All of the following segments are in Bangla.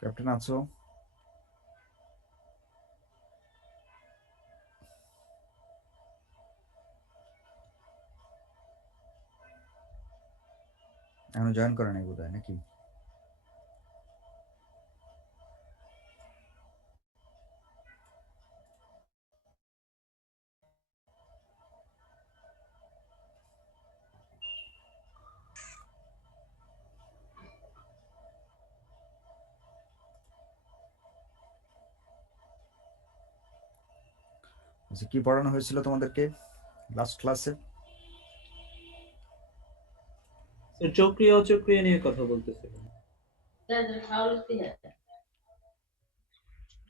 ক্যাপ্টেন আছো? এখনো জয়েন করে নাই বোধহয়, নাকি? আচ্ছা, কি পড়ানো হয়েছিল তোমাদেরকে লাস্ট ক্লাসে? চক্রীয় অচক্রীয় নিয়ে কথা বলতেছিলাম।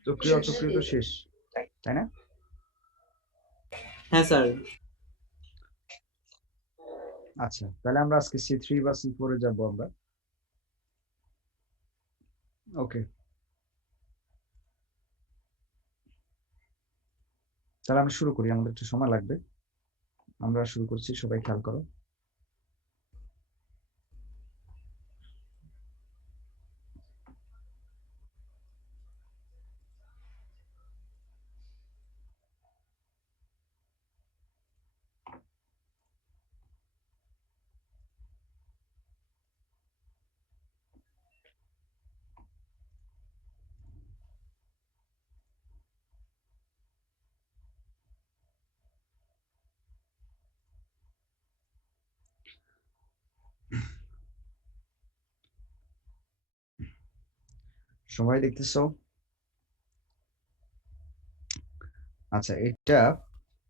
চক্রীয় অচক্রীয় তো শেষ, তাই না? হ্যাঁ স্যার। আচ্ছা, তাহলে আমরা আজকে C3 বা C4 এ যাবো আমরা। ওকে, তাহলে আমি শুরু করি, আমাদের একটু সময় লাগবে। আমরা শুরু করছি, সবাই খেয়াল করো। সবাই দেখতেছো? আচ্ছা, এটা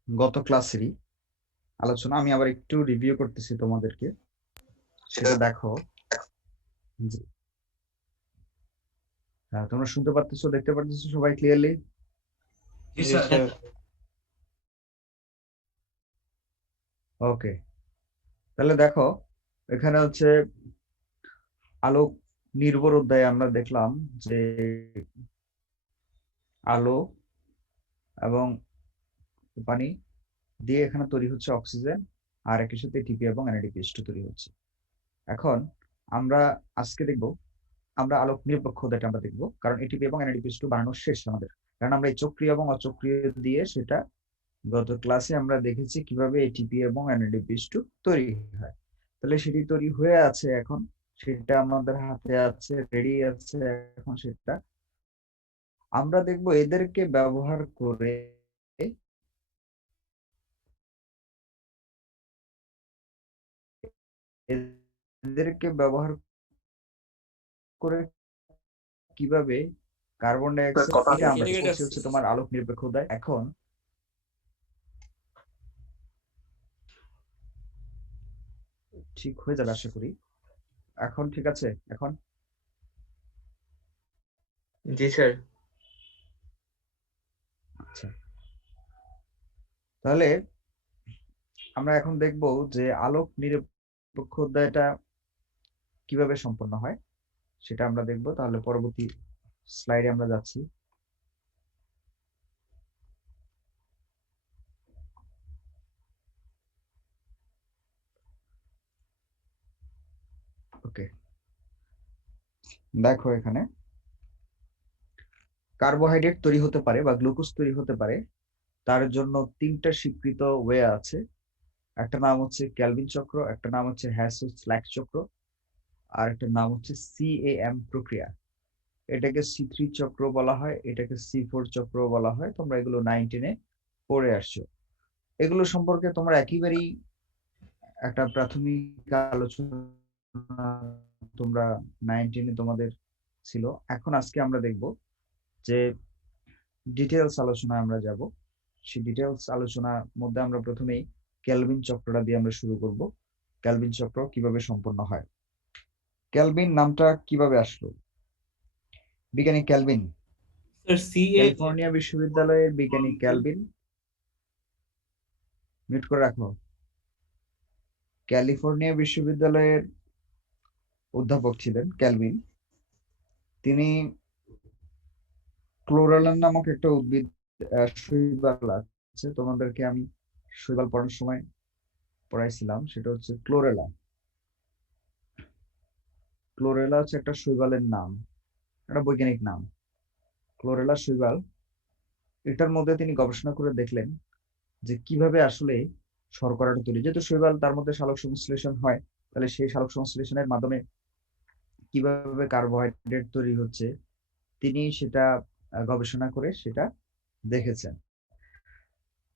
গত ক্লাসেরই আলোচনা, আমি আবার একটু রিভিউ করতেছি তোমাদেরকে, সেটা দেখো। তোমরা শুনতে পারতেছো, দেখতে পারতেছো সবাই ক্লিয়ারলি? জি স্যার। ওকে, তাহলে দেখো, এখানে হচ্ছে আলোক নির্ভর অধ্যায়ে আমরা দেখলাম যে আলো এবং পানি দিয়ে এখানে তৈরি হচ্ছে অক্সিজেন, আর একই সাথে এটিপি এবং NADPH তৈরি হচ্ছে। এখন আমরা আজকে দেখব, আমরা আলোক নিরপেক্ষ অধ্যায়টা আমরা দেখবো, কারণ এটিপি এবং NADPH বানানো শেষ আমাদের। কারণ আমরা এই চক্রীয় এবং অচক্রীয় দিয়ে সেটা গত ক্লাসে আমরা দেখেছি কিভাবে এটিপি এবং NADPH তৈরি হয়। তাহলে সেটি তৈরি হয়ে আছে এখন, সেটা আমাদের হাতে আছে, রেডি আছে। এখন সেটা আমরা দেখব এদেরকে ব্যবহার করে এদেরকে ব্যবহার করে কিভাবে কার্বন ডাই অক্সাইড, এটা আমরা বলছি হচ্ছে তোমার আলোক নিরপেক্ষ অধ্যায়। এখন ঠিক হয়ে যাবে আশা করি। এখন ঠিক আছে? এখন জি স্যার। আচ্ছা, তাহলে আমরা এখন দেখব যে আলোক নিরপেক্ষ অধ্যায়টা কিভাবে সম্পন্ন হয় সেটা আমরা দেখব। তাহলে পরবর্তী স্লাইডে আমরা যাচ্ছি। ওকে, দেখো এখানে কার্বোহাইড্রেট তৈরি হতে পারে বা গ্লুকোজ তৈরি হতে পারে, তার জন্য তিনটা স্বীকৃত ওয়ে আছে। একটা নাম হচ্ছে ক্যালভিন চক্র, একটা নাম হচ্ছে হ্যাসেল-স্ল্যাক চক্র, আর একটা নাম হচ্ছে CAM প্রক্রিয়া। এটাকে C3 চক্র বলা হয়, এটাকে C4 চক্র বলা হয়। তোমরা এগুলো 9-10 পড়ে আসছো। এগুলো সম্পর্কে তোমরা একেবারেই একটা প্রাথমিক আলোচনা তোমরা 9-10 তোমাদের ছিল। এখন আজকে আমরা দেখব যে ডিটেলস আলোচনায় আমরা যাব। সেই ডিটেলস আলোচনার মধ্যে আমরা প্রথমেই ক্যালভিন চক্রটা দিয়ে আমরা শুরু করব। ক্যালভিন চক্র কিভাবে সম্পন্ন হয়, ক্যালভিন নামটা কিভাবে আসলো? বিজ্ঞানী ক্যালভিন, স্যার ক্যালিফোর্নিয়া বিশ্ববিদ্যালয়ের বিজ্ঞানী ক্যালভিন, মিউট করে রাখো। ক্যালিফোর্নিয়া বিশ্ববিদ্যালয়ের অধ্যাপক ছিলেন ক্যালভিন। তিনি ক্লোরেলান নামক একটা উদ্ভিদ, শৈবাল আছে, তোমাদেরকে আমি শৈবাল পড়ানোর সময় পড়াইছিলাম, সেটা হচ্ছে ক্লোরেলা। ক্লোরেলা হচ্ছে একটা শৈবালের নাম। একটা বৈজ্ঞানিক নাম, ক্লোরেলা শৈবাল। এটার মধ্যে তিনি গবেষণা করে দেখলেন যে কিভাবে আসলে শর্করাটা তৈরি, যেহেতু শৈবাল তার মধ্যে সালোক সংশ্লেষণ হয়, তাহলে সেই সালোক সংশ্লেষণের মাধ্যমে কিভাবে কার্বোহাইড্রেট তৈরি হচ্ছে তিনি সেটা গবেষণা করে সেটা দেখেছেন।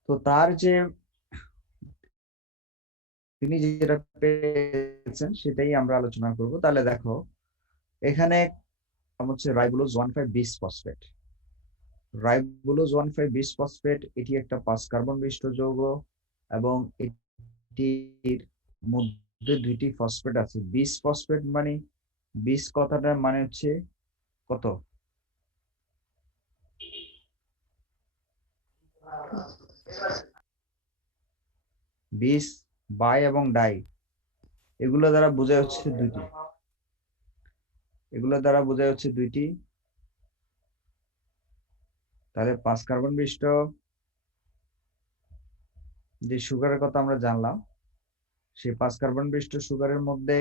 তো তার যে তিনি যেটা পেয়েছেন সেটাই আমরা আলোচনা করব। তাহলে দেখো এখানে হচ্ছে রাইবোলোজ 1,5 বিস ফসফেট। রাইবোলোজ 1,5 বিস ফসফেট এটি একটা 5 কার্বন বিশিষ্ট যৌগ এবং এটির মধ্যে দুইটি ফসফেট আছে। বিস ফসফেট মানে, বিস কথাটা মানে হচ্ছে কত, 20 বাই এবং ডাই, এগুলো দ্বারা বোঝা হচ্ছে দুইটি, এগুলো দ্বারা বোঝা হচ্ছে দুইটি। তাহলে 5 কার্বন বিশিষ্ট যে সুগারের কথা আমরা জানলাম, সেই 5 কার্বন বিশিষ্ট সুগারের মধ্যে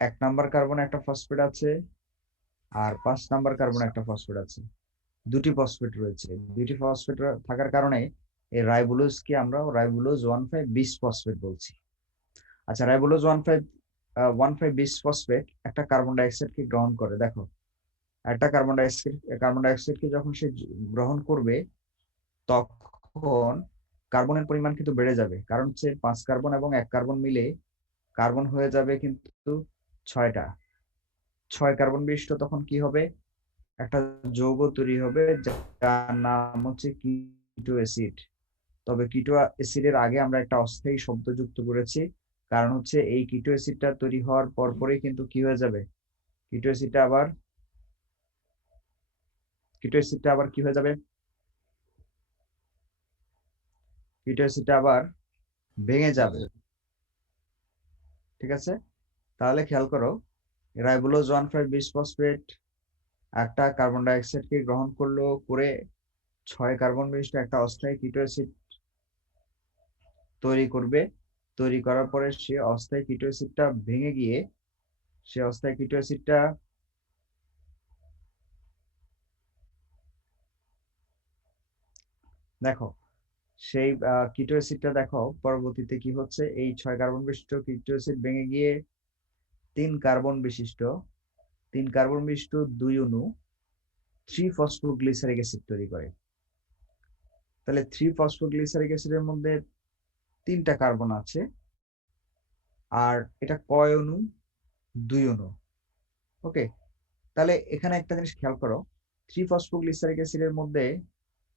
1 নাম্বার কার্বনে একটা ফসফেট আছে আর 5 নাম্বার কার্বনে একটা ফসফেট আছে। দুটি ফসফেট রয়েছে। দুটি ফসফেট থাকার কারণে এই রাইবোলোজকে আমরা রাইবোলোজ 1,5 বিস ফসফেট বলছি। আচ্ছা, রাইবোলোজ 1,5 বিস ফসফেট একটা কার্বন ডাইঅক্সাইডকে গ্রহণ করে। দেখো একটা কার্বন ডাইঅক্সাইডকে যখন সে গ্রহণ করবে তখন কার্বনের পরিমাণ কিন্তু বেড়ে যাবে, কারণ হচ্ছে 5 কার্বন এবং 1 কার্বন মিলে কার্বন হয়ে যাবে কিন্তু 6টা। 6 কার্বন বিশিষ্ট তখন কি হবে, একটা যৌগ তৈরি হবে যার নাম হচ্ছে কিটো অ্যাসিড। তবে কিটো অ্যাসিডের আগে আমরা একটা অস্থায়ী শব্দ যুক্ত করেছি, কারণ হচ্ছে এই কিটো অ্যাসিডটা তৈরি হওয়ার পরপরই কিন্তু কি হয়ে যাবে, কিটো অ্যাসিডটা আবার কিটো অ্যাসিডটা আবার কি হয়ে যাবে, কিটো অ্যাসিডটা আবার ভেঙে যাবে। ঠিক আছে, তাহলে খেয়াল করো রাইবোলোজ 1,5 বিস ফসফেট একটা কার্বন ডাইঅক্সাইডকে গ্রহণ করলো, করে 6 কার্বন বিশিষ্ট একটা অস্থায়ী কিটো অ্যাসিড তৈরি করবে। তৈরি করার পরে সে অস্থায়ী কিটো অ্যাসিডটা ভেঙে গিয়ে সে অস্থায়ী কিটো অ্যাসিডটা দেখো সেই কিটো অ্যাসিডটা দেখো পরবর্তীতে কি হচ্ছে, এই 6 কার্বন বিশিষ্ট কিটো অ্যাসিড ভেঙে গিয়ে 3 কার্বন বিশিষ্ট 3 কার্বন বিশিষ্ট 2 অণু 3 ফসফোগ্লিসারিক অ্যাসিড তৈরি করে। তাহলে 3 ফসফোগ্লিসারিক অ্যাসিডের মধ্যে 3টা কার্বন আছে, আর এটা কয় অণু, 2 অণু। ওকে, তাহলে এখানে একটা জিনিস খেয়াল করো, 3 ফসফোগ্লিসারিক অ্যাসিডের মধ্যে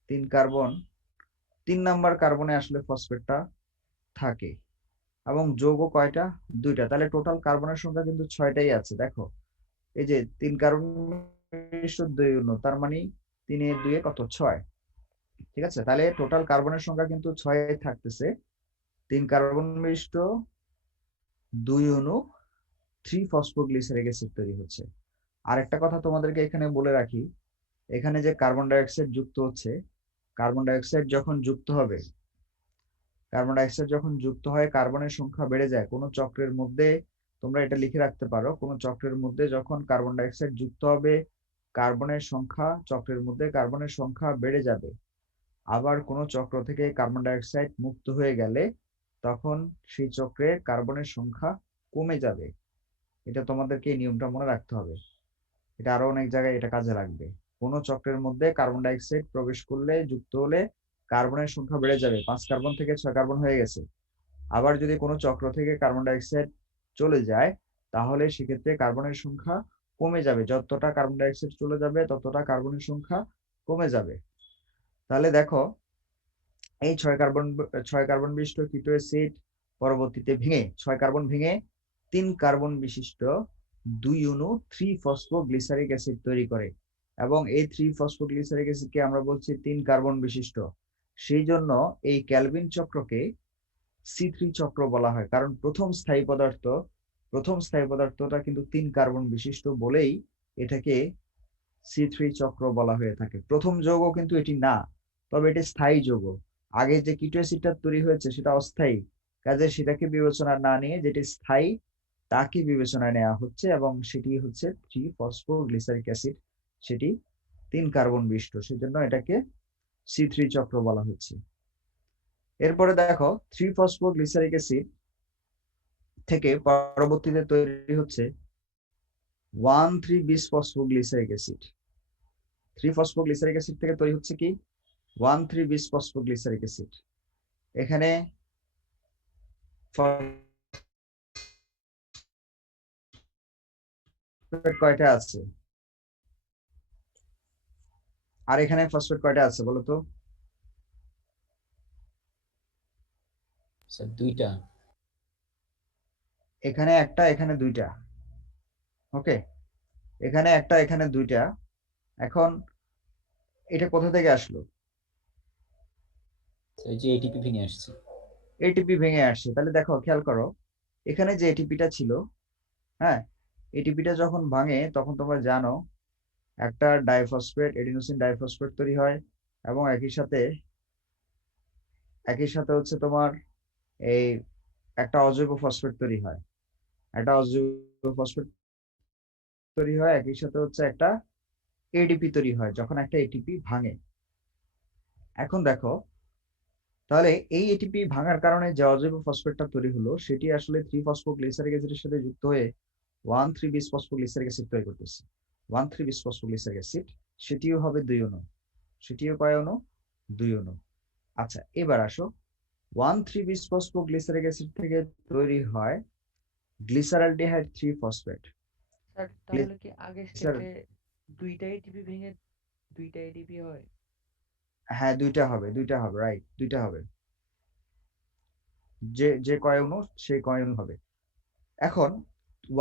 3 কার্বন, 3 নাম্বার কার্বনে আসলে ফসফেটটা থাকে এবং যৌগ কয়টা, 2টা। তাহলে টোটাল কার্বনের সংখ্যা কিন্তু 6টাই আছে। দেখো এই যে 3 কার্বন বিশিষ্ট 2 অণু, তার মানে 3 এর 2 এ কত, 6। ঠিক আছে, তাহলে টোটাল কার্বনের সংখ্যা কিন্তু 6 থাকতেছে। 3 কার্বন বিশিষ্ট 2 অণু 3 ফসফোগ্লিসারিক অ্যাসিড তৈরি হচ্ছে। আর একটা কথা তোমাদেরকে এখানে বলে রাখি, এখানে যে কার্বন ডাইঅক্সাইড যুক্ত হচ্ছে, কার্বন ডাইঅক্সাইড যখন যুক্ত হবে, কার্বন ডাইঅক্সাইড যখন যুক্ত হয় কার্বনের সংখ্যা বেড়ে যায় কোন চক্রের মধ্যে। তোমরা এটা লিখে রাখতে পারো, কোন চক্রের মধ্যে যখন কার্বন ডাইঅক্সাইড যুক্ত হবে কার্বনের সংখ্যা, চক্রের মধ্যে কার্বনের সংখ্যা বেড়ে যাবে। আবার কোন চক্র থেকে কার্বন ডাইঅক্সাইড মুক্ত হয়ে গেলে তখন সেই চক্রে কার্বনের সংখ্যা কমে যাবে। এটা তোমাদেরকে এই নিয়মটা মনে রাখতে হবে, এটা আরো অনেক জায়গায় এটা কাজে লাগবে। কোন চক্রের মধ্যে কার্বন ডাইঅক্সাইড প্রবেশ করলে, যুক্ত হলে কার্বনের সংখ্যা বেড়ে যাবে, 5 কার্বন থেকে 6 কার্বন হয়ে গেছে। আবার যদি কোনো চক্র থেকে কার্বন ডাইঅক্সাইড চলে যায় তাহলে সেক্ষেত্রে কার্বনের সংখ্যা কমে যাবে, যতটা কার্বন ডাইঅক্সাইড চলে যাবে ততটা কার্বনের সংখ্যা কমে যাবে। তাহলে দেখো এই 6 কার্বন বিশিষ্ট কিটো অ্যাসিড পরবর্তীতে ভেঙে 6 কার্বন ভেঙে 3 কার্বন বিশিষ্ট 2 অণু 3 ফসফোগ্লিসারিক অ্যাসিড তৈরি করে, এবং এই 3 ফসফোগ্লিসারিক অ্যাসিডকে আমরা বলছি 3 কার্বন বিশিষ্ট। সেই জন্য এই ক্যালভিন চক্রকে C3 চক্র বলা হয়, কারণ প্রথম স্থায়ী পদার্থটা কিন্তু 3 কার্বন বিশিষ্ট বলেই এটাকে C3 চক্র বলা হয়ে থাকে। প্রথম যৌগ কিন্তু এটি না, তবে এটি স্থায়ী যৌগ। আগে যে কিটো অ্যাসিডটা তৈরি হয়েছে সেটা অস্থায়ী, কাজে সেটাকে বিবেচনা না নিয়ে যেটি স্থায়ী তাকে বিবেচনায় নেওয়া হচ্ছে এবং সেটি হচ্ছে 3-ফসফোগ্লিসারিক অ্যাসিড, সেটি 3 কার্বন বিশিষ্ট, সেজন্য এটাকে C3 চক্র বলা হচ্ছে। এরপরে দেখো 3-ফসফোগ্লিসারিক অ্যাসিড থেকে পরবর্তীতে তৈরি হচ্ছে 1,3-বিসফসফোগ্লিসারিক অ্যাসিড। 3-ফসফোগ্লিসারিক অ্যাসিড থেকে তৈরি হচ্ছে কি 1,3-বিসফসফোগ্লিসারিক অ্যাসিড। এখানে ফসফেট কয়টা আছে আর এখানে ফসফেট কয়টা আছে বলো তো? স্যার দুইটা। এখানে একটা, এখানে দুইটা। ওকে, এখানে একটা, এখানে দুইটা। এখন এটা কোথা থেকে আসলো? এই যে এটিপি ভেঙে আসছে। এটিপি ভেঙে আসছে। তাহলে দেখো, খেয়াল করো, এখানে যে এটিপিটা ছিল, হ্যাঁ, এটিপিটা যখন ভাঙে তখন তোমরা জানো একটা ডাইফসফেট, এডিনোসিন ডাইফসফেট তৈরি হয় এবং একই সাথে হচ্ছে তোমার এই একটা অজৈব ফসফেট তৈরি হয়, একটা অজৈব ফসফেট তৈরি হয়, একই সাথে হচ্ছে একটা এডিপি তৈরি হয় যখন একটা এটিপি ভাঙে। এখন দেখো, তাহলে এই এটিপি ভাঙার কারণে যে অজৈব ফসফেটটা তৈরি হলো সেটি আসলে 3-ফসফোগ্লিসারিক অ্যাসিডের সাথে যুক্ত হয়ে 1,3-বিসফসফোগ্লিসারিক অ্যাসিড তৈরি করতেছে। 1,3-বিসফসফোগ্লিসারিক অ্যাসিড, সেটিও হবে 2 অণু। সেটিও কয় অণু? 2 অণু। আচ্ছা, এবার আসো, 1,3-বিসফসফোগ্লিসারিক অ্যাসিড থেকে তৈরি হয় গ্লিসারালডিহাইড 3-ফসফেট। স্যার তাহলে কি আগের স্টেপে দুইটা এটিপি ভেঙে দুইটা এটিপি হয়? হ্যাঁ, দুইটা হবে, রাইট, দুইটা হবে। যে যে কয় অণু সেই কয় অণু হবে। এখন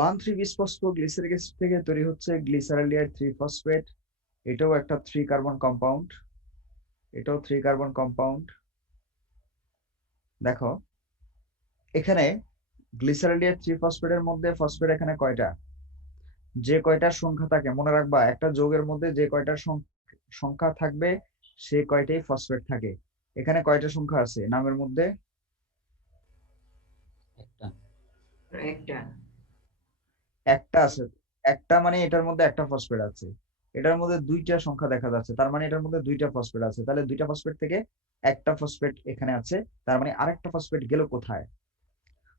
1,3-বিসফসফোগ্লিসারিক অ্যাসিড থেকে তৈরি হচ্ছে গ্লিসারালডিহাইড 3-ফসফেট। এটাও একটা 3 কার্বন কম্পাউন্ড, এটাও 3 কার্বন কম্পাউন্ড। দেখো, এখানে গ্লিসারালডিহাইড 3-ফসফেটের মধ্যে ফসফেট এখানে কয়টা? যে কয়টার সংখ্যা থাকে মনে রাখবা, একটা যৌগের মধ্যে যে কয়টার সংখ্যা থাকবে সে কয়টাই ফসফেট থাকে। এখানে কয়টা সংখ্যা আছে নামের মধ্যে? একটা। একটা। একটা আছে। একটা মানে এটার মধ্যে একটা ফসফেট আছে, এটার মধ্যে দুইটা সংখ্যা দেখা যাচ্ছে, তার মানে এটার মধ্যে দুইটা ফসফেট আছে। তাহলে দুইটা ফসফেট থেকে একটা ফসফেট এখানে আছে, তার মানে আরেকটা ফসফেট গেল কোথায়?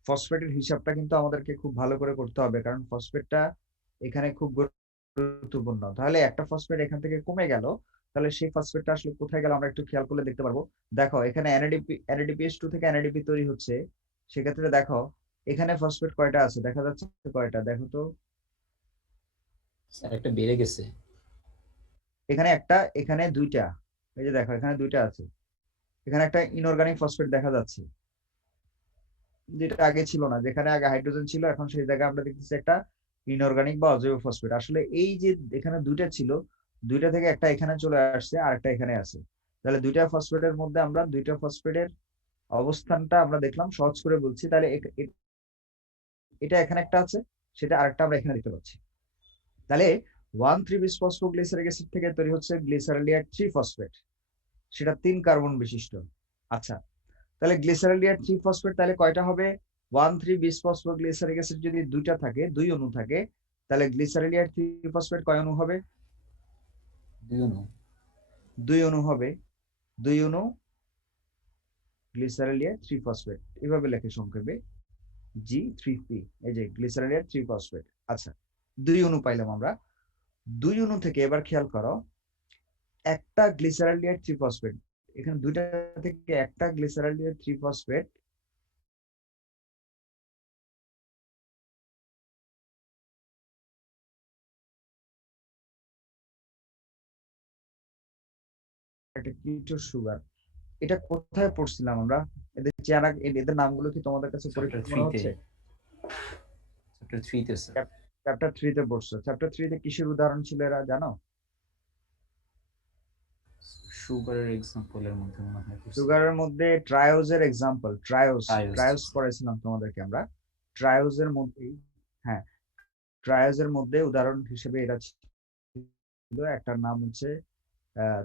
ফসফেটের হিসাবটা কিন্তু আমাদেরকে খুব ভালো করে করতে হবে, কারণ ফসফেটটা এখানে খুব গুরুত্বপূর্ণ। তাহলে একটা ফসফেট এখান থেকে কমে গেল, তাহলে সেই ফসফেটটা আসলে কোথায় গেল আমরা একটু খেয়াল করলে দেখতে পারবো। দেখো, এখানে NADPH2 থেকে NADP তৈরি হচ্ছে, সেক্ষেত্রে দেখো এখানে ফসফেট কয়টা আছে দেখা যাচ্ছে? কয়টা দেখো তো? স্যার একটা বেড়ে গেছে। এখানে একটা, এখানে দুইটা। এই যে দেখো, এখানে দুইটা আছে। এখানে একটা ইনঅর্গানিক ফসফেট দেখা যাচ্ছে, যেটা আগে ছিল না। যেখানে আগে হাইড্রোজেন ছিল, এখন সেই জায়গায় আমরা দেখতেছি একটা ইনঅর্গানিক বা অজৈব ফসফেট। আসলে এই যে এখানে দুইটা ছিল, দুইটা থেকে একটা এখানে চলে আসছে আর একটা এখানে আছে। তাহলে দুইটা ফসফেটের মধ্যে আমরা দুইটা ফসফেটের অবস্থানটা আমরা দেখলাম, সহজ করে বলছি। তাহলে এটা এখানে একটা আছে, সেটা আরেকটা আমরা এখানে দেখতে পাচ্ছি। তাহলে 1,3-বিসফসফোগ্লিসারিক অ্যাসিড থেকে তৈরি হচ্ছে গ্লিসারালডিহাইড 3-ফসফেট, সেটা 3 কার্বন বিশিষ্ট। আচ্ছা, তাহলে গ্লিসারালডিহাইড 3-ফসফেট তাহলে কয়টা হবে? 1,3-বিসফসফোগ্লিসারিক অ্যাসিড যদি দুইটা থাকে, 2 অণু থাকে, তাহলে গ্লিসারালডিহাইড 3-ফসফেট কয় অণু হবে? 2 অণু। 2 অণু হবে। 2 অণু গ্লিসারালডিহাইড 3-ফসফেট, এভাবে লেখে সংক্ষেপে G3P। এই যে গ্লিসারালডিহাইড 3-ফসফেট। আচ্ছা, 2 অণু পাইলাম আমরা। 2 অণু থেকে এবার খেয়াল করো, একটা গ্লিসারালডিহাইড 3-ফসফেট, এখানে দুইটা থেকে একটা গ্লিসারালডিহাইড 3-ফসফেট একটা কিটো সুগার, এটা কোথায় পড়ছিলাম আমরা? এদের চেহারা, এদের নামগুলো কি তোমাদের কাছে চ্যাপ্টার পরিচিত 3 মনে তে। হচ্ছে? চ্যাপ্টার 3 তে স্যার। চ্যাপ্টার 3 তে পড়ছো। চ্যাপ্টার 3 তে কিসের উদাহরণ ছিল এরা জানো? সুগারের এক্সাম্পলের মধ্যে মনে হয় পড়ছি। সুগারের মধ্যে ট্রায়োজের এক্সাম্পল, ট্রায়োজ ট্রায়োজ। পড়াইছিলাম তোমাদেরকে আমরা। ট্রায়োজের মধ্যে, হ্যাঁ, ট্রায়োজের মধ্যে উদাহরণ হিসেবে এরা ছিল। একটার নাম হচ্ছে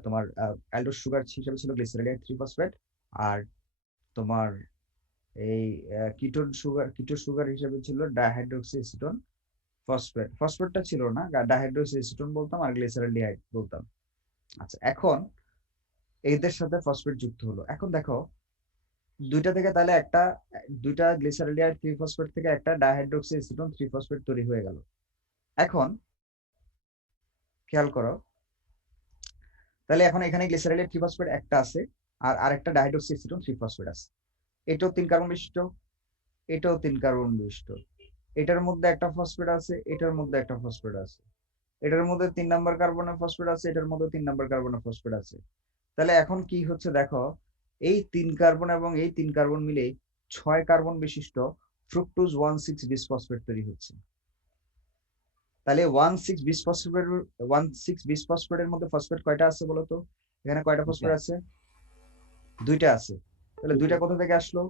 তোমার অ্যালডোস সুগার হিসেবে ছিল গ্লিসারালডিহাইড 3-ফসফেট, আর তোমার এই কিটো সুগার হিসেবে ছিল ডাইহাইড্রোক্সি এসিটোন ফসফেট। ফসফেটটা ছিল না, ডাইহাইড্রোক্সি এসিটোন বলতাম আর গ্লিসারলডিহাইড বলতাম। আচ্ছা, এখন এদের সাথে ফসফেট যুক্ত হলো। এখন দেখো দুইটা থেকে তাহলে দুইটা গ্লিসারলডিহাইড 3 ফসফেট থেকে একটা ডাইহাইড্রোক্সি এসিটোন 3 ফসফেট তৈরি হয়ে গেল। এখন খেয়াল করো, তাহলে এখন এখানে গ্লিসারলডিহাইড 3 ফসফেট একটা আছে আর আরেকটা ডাইহাইড্রোক্সি এসিটোন 3 ফসফেট আছে। এটাও 3 কার্বন বিশিষ্ট, এটাও 3 কার্বন বিশিষ্ট। এটার মধ্যে একটা ফসফেট আছে, এটার মধ্যে একটা ফসফেট আছে, এটার মধ্যে 3 নাম্বার কার্বনের ফসফেট আছে, এটার মধ্যে 3 নাম্বার কার্বনের ফসফেট আছে। তাহলে এখন কি হচ্ছে দেখো, এই 3 কার্বন এবং এই 3 কার্বন মিলে 6 কার্বন বিশিষ্ট ফ্রুক্টোজ 1,6 বিসফসফেট তৈরি হচ্ছে। তাহলে 1,6 বিসফসফেটের মধ্যে ফসফেট কয়টা আছে বলো তো? এখানে কয়টা ফসফেট আছে? দুইটা আছে। তাহলে দুইটা কোথা থেকে আসলো?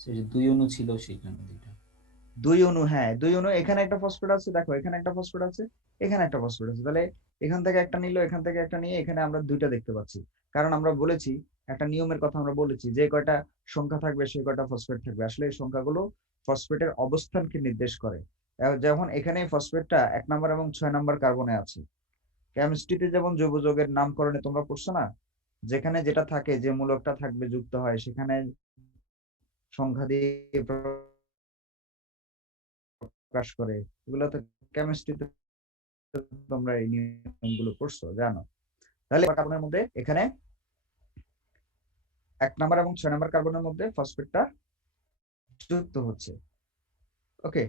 সেই যে 2 অণু ছিল সেই জন্য দুইটা। 2 অণু, হ্যাঁ 2 অণু। এখানে একটা ফসফেট আছে, দেখো এখানে একটা ফসফেট আছে, এখানে একটা ফসফেট আছে। তাহলে এখান থেকে একটা নিল, এখান থেকে একটা নিয়ে এখানে আমরা দুইটা দেখতে পাচ্ছি। কারণ আমরা বলেছি, একটা নিয়মের কথা আমরা বলেছি, যে কয়টা সংখ্যা থাকবে সেই কয়টা ফসফেট থাকবে। আসলে এই সংখ্যাগুলো ফসফেটের অবস্থানকে নির্দেশ করে। যেমন এখানে ফসফেটটা 1 নাম্বার এবং 6 নাম্বার কার্বনে আছে। কেমিস্ট্রিতে যেমন জৈব যৌগের নামকরণে তোমরা পড়ছো না, যেখানে যেটা থাকে, যে মূলকটা থাকবে যুক্ত হয়, সেখানে সংখ্যা দিয়ে প্রকাশ করে। এগুলো তো কেমিস্ট্রিতে তোমরা এই নিয়মগুলো পড়ছো, জানো। তাহলে কার্বনের মধ্যে এখানে 1 নাম্বার এবং 6 নাম্বার কার্বনের মধ্যে ফসফেটটা যুক্ত হচ্ছে। ওকে,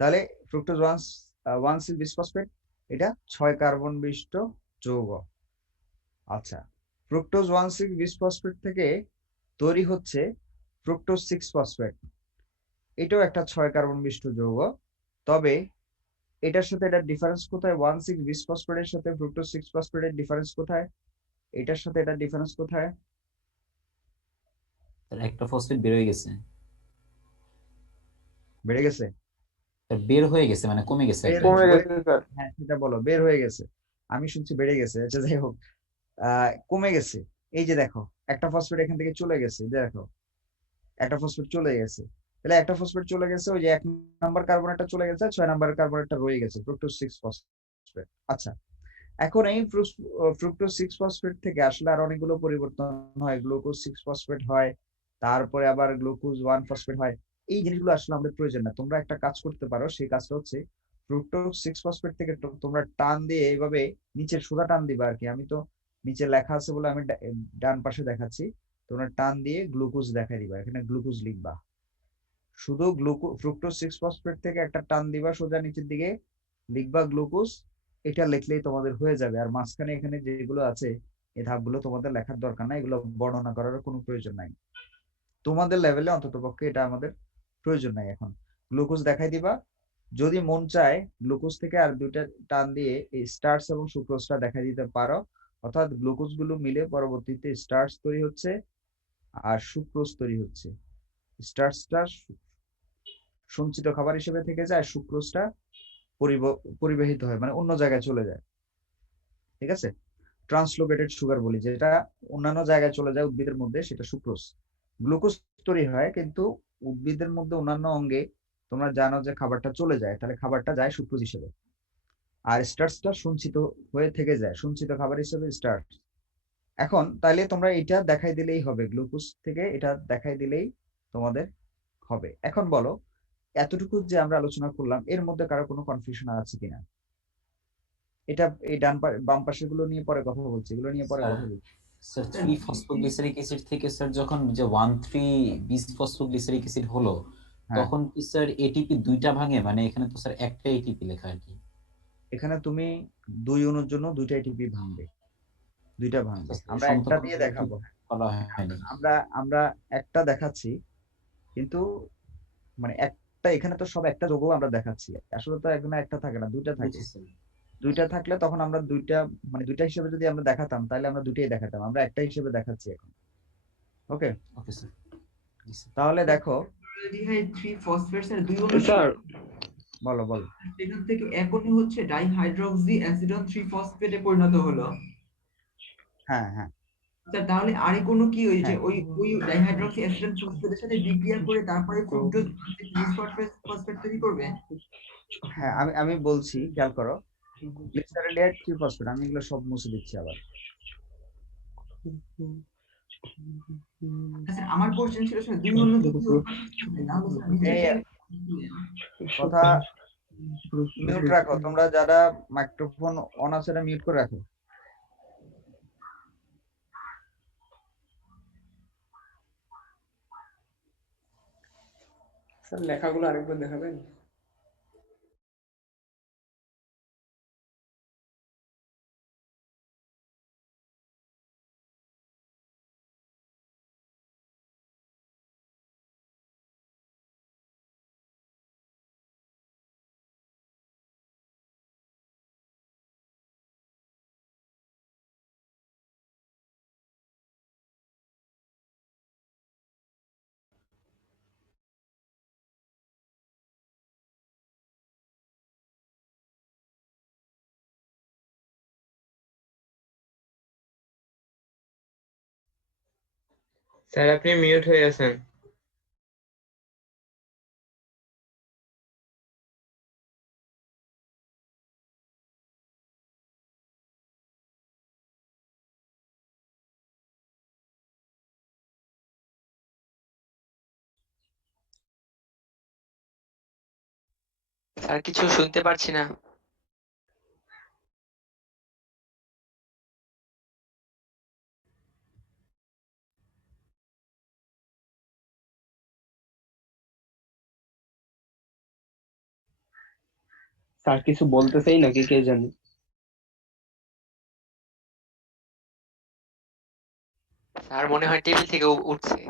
তাহলে ফ্রুক্টোজ 1,6 বিসফসফেট, এটা 6 কার্বন বিশিষ্ট যৌগ। আচ্ছা, ফ্রুক্টোজ 1,6 বিসফসফেট থেকে তৈরি হচ্ছে ফ্রুক্টোজ 6 ফসফেট। এটাও একটা 6 কার্বন বিশিষ্ট যৌগ। তবে এটার সাথে এটার ডিফারেন্স কোথায়? 1,6 বিসফসফেটের সাথে ফ্রুক্টোজ 6 ফসফেটের ডিফারেন্স কোথায়? এটার সাথে এটার ডিফারেন্স কোথায়? তার একটা ফসফেট বের হয়ে গেছে। বেড়ে গেছে? তার বের হয়ে গেছে মানে কমে গেছে একটা। হ্যাঁ সেটা বলো, বের হয়ে গেছে। আমি শুনছি বেড়ে গেছে। আচ্ছা যাই হোক, কমে গেছে। এই যে দেখো, একটা ফসফেট এখান থেকে চলে গেছে, দেখো একটা ফসফেট চলে গেছে। তাহলে একটা ফসফেট চলে গেছে, ওই যে 1 নাম্বার কার্বনেটটা চলে গেছে, 6 নাম্বার কার্বনেটটা রয়ে গেছে, ফ্রুক্টোজ 6 ফসফেট। আচ্ছা, এখন এই ফ্রুক্টোজ 6 ফসফেট থেকে আসলে আর অনেকগুলো পরিবর্তন হয়। গ্লুকোজ 6 ফসফেট হয়, তারপরে আবার গ্লুকোজ 1 ফসফেট হয়। এই জিনিসগুলো আসলে আমাদের প্রয়োজন না। তোমরা একটা কাজ করতে পারো, সেই কাজটা হচ্ছে ফ্রুক্টোজ 6 ফসফেট থেকে তোমরা টান দিয়ে এইভাবে নিচের সোজা টান দিবা আর কি। আমি তো নিচে লেখা আছে বলে আমি ডান পাশে দেখাচ্ছি। তোমরা টান দিয়ে গ্লুকোজ দেখাই দিবা, এখানে গ্লুকোজ লিখবা। শুধু ফ্রুক্টোজ 6 ফসফেট থেকে একটা টান দিবা সোজা নিচের দিকে, লিখবা গ্লুকোজ। এটা লিখলেই তোমাদের হয়ে যাবে। আর মাঝখানে এখানে যেগুলো আছে, এই ধাপগুলো তোমাদের লেখার দরকার নাই, এগুলো বর্ণনা করার কোনো প্রয়োজন নাই। তোমাদের লেভেলে অন্ততপক্ষে এটা আমাদের প্রয়োজন নাই। এখন গ্লুকোজ দেখাই দিবা। যদি মন চায় গ্লুকোজ থেকে আর দুইটা টান দিয়ে এই স্টার্চ এবং সুক্রোজটা দেখাই দিতে পারো। অর্থাৎ গ্লুকোজ গুলো মিলে পরবর্তীতে স্টার্চ তৈরি হচ্ছে আর সুক্রোজ তৈরি হচ্ছে। স্টার্চটা সঞ্চিত খাবার হিসেবে থেকে যায়, সুক্রোজটা পরিবাহিত হয়, মানে অন্য জায়গায় চলে যায়। ঠিক আছে, ট্রান্সলোকেটেড সুগার বলি, যেটা অন্যান্য জায়গায় চলে যায় উদ্ভিদের মধ্যে, সেটা সুক্রোজ। গ্লুকোজ তৈরি হয় কিন্তু উদ্ভিদের মধ্যে অন্যান্য অঙ্গে তোমরা জানো যে খাবারটা চলে যায়, তাহলে খাবারটা যায় সুক্রোজ হিসেবে। আর স্টার্চটা সঞ্চিত হয়ে থেকে যায়, সঞ্চিত খাবার হিসেবে স্টার্চ। এখন তাইলে তোমরা এটা দেখাই দিলেই হবে, গ্লুকোজ থেকে এটা দেখাই দিলেই তোমাদের হবে। এখন বলো, এতটুকু যে আমরা আলোচনা করলাম, এর মধ্যে কারো কোনো কনফিউশন আছে কিনা? এটা এই বাম পাশের গুলো নিয়ে পরে কথা বলছি, এগুলো নিয়ে পরে কথা বলছি। স্যার 3 ফসফোগ্লিসারিক অ্যাসিড থেকে স্যার যখন যে 1,3 বিস ফসফোগ্লিসারিক অ্যাসিড হলো, হ্যাঁ, তখন কি স্যার এটিপি দুইটা ভাঙে? মানে এখানে তো স্যার একটা এটিপি লেখা আর কি। এখানে তুমি 2 অণুর জন্য দুইটা এটিপি ভাঙবে, দুইটা ভাঙবে। আমরা একটা সমতল দিয়ে দেখাবো। বলা হয়নি। আমরা একটা দেখাচ্ছি, কিন্তু মানে একটা, এখানে তো সব একটা যোগও আমরা দেখাচ্ছি। আসলে তো এখানে একটা থাকে না, দুইটা থাকে। বুঝছি স্যার। দুইটা থাকলে তখন আমরা দুইটা, মানে দুইটা হিসেবে যদি আমরা দেখাতাম, তাহলে আমরা দুইটাই দেখাতাম। আমরা একটা হিসেবে দেখাচ্ছি এখন। ওকে, ওকে স্যার। জি স্যার। তাহলে দেখো, গ্লিসারলডিহাইড 3 ফসফেটস এর 2 অণু স্যার বলো বলো। সেখান থেকে এক অণু হচ্ছে ডাইহাইড্রোক্সি অ্যাসিডন 3 ফসফেটে পরিণত হলো। হ্যাঁ হ্যাঁ, স্যার তাহলে আরে কোনো কি ওই যে হ্যাঁ ওই ডাইহাইড্রক্সি অ্যাসিডেন্ট ফসফেটের সাথে বিক্রিয়া করে তারপরে ফ্রুক্টোজ ফসফেট তৈরি করবে? হ্যাঁ আমি বলছি, খেয়াল করো। গ্লিসারোলিয়ার 3 ফসফেট, আমি এগুলো সব মুছে দিচ্ছি আবার। স্যার আমার কোশ্চেন ছিল স্যার দুই অণু যদি তাহলে স্যার নিজে এই থেকে কথা মিউট রাখো, তোমরা যারা মাইক্রোফোন অন আছে এটা মিউট করে রাখো। স্যার লেখাগুলো আরেকবার দেখাবেন? স্যার আপনি মিউট হয়ে আছেন। স্যার কিছু শুনতে পারছি না। স্যার কিছু বলতেছেই নাকি কে জানে। স্যার মনে হয় টেবিল থেকে উঠছে।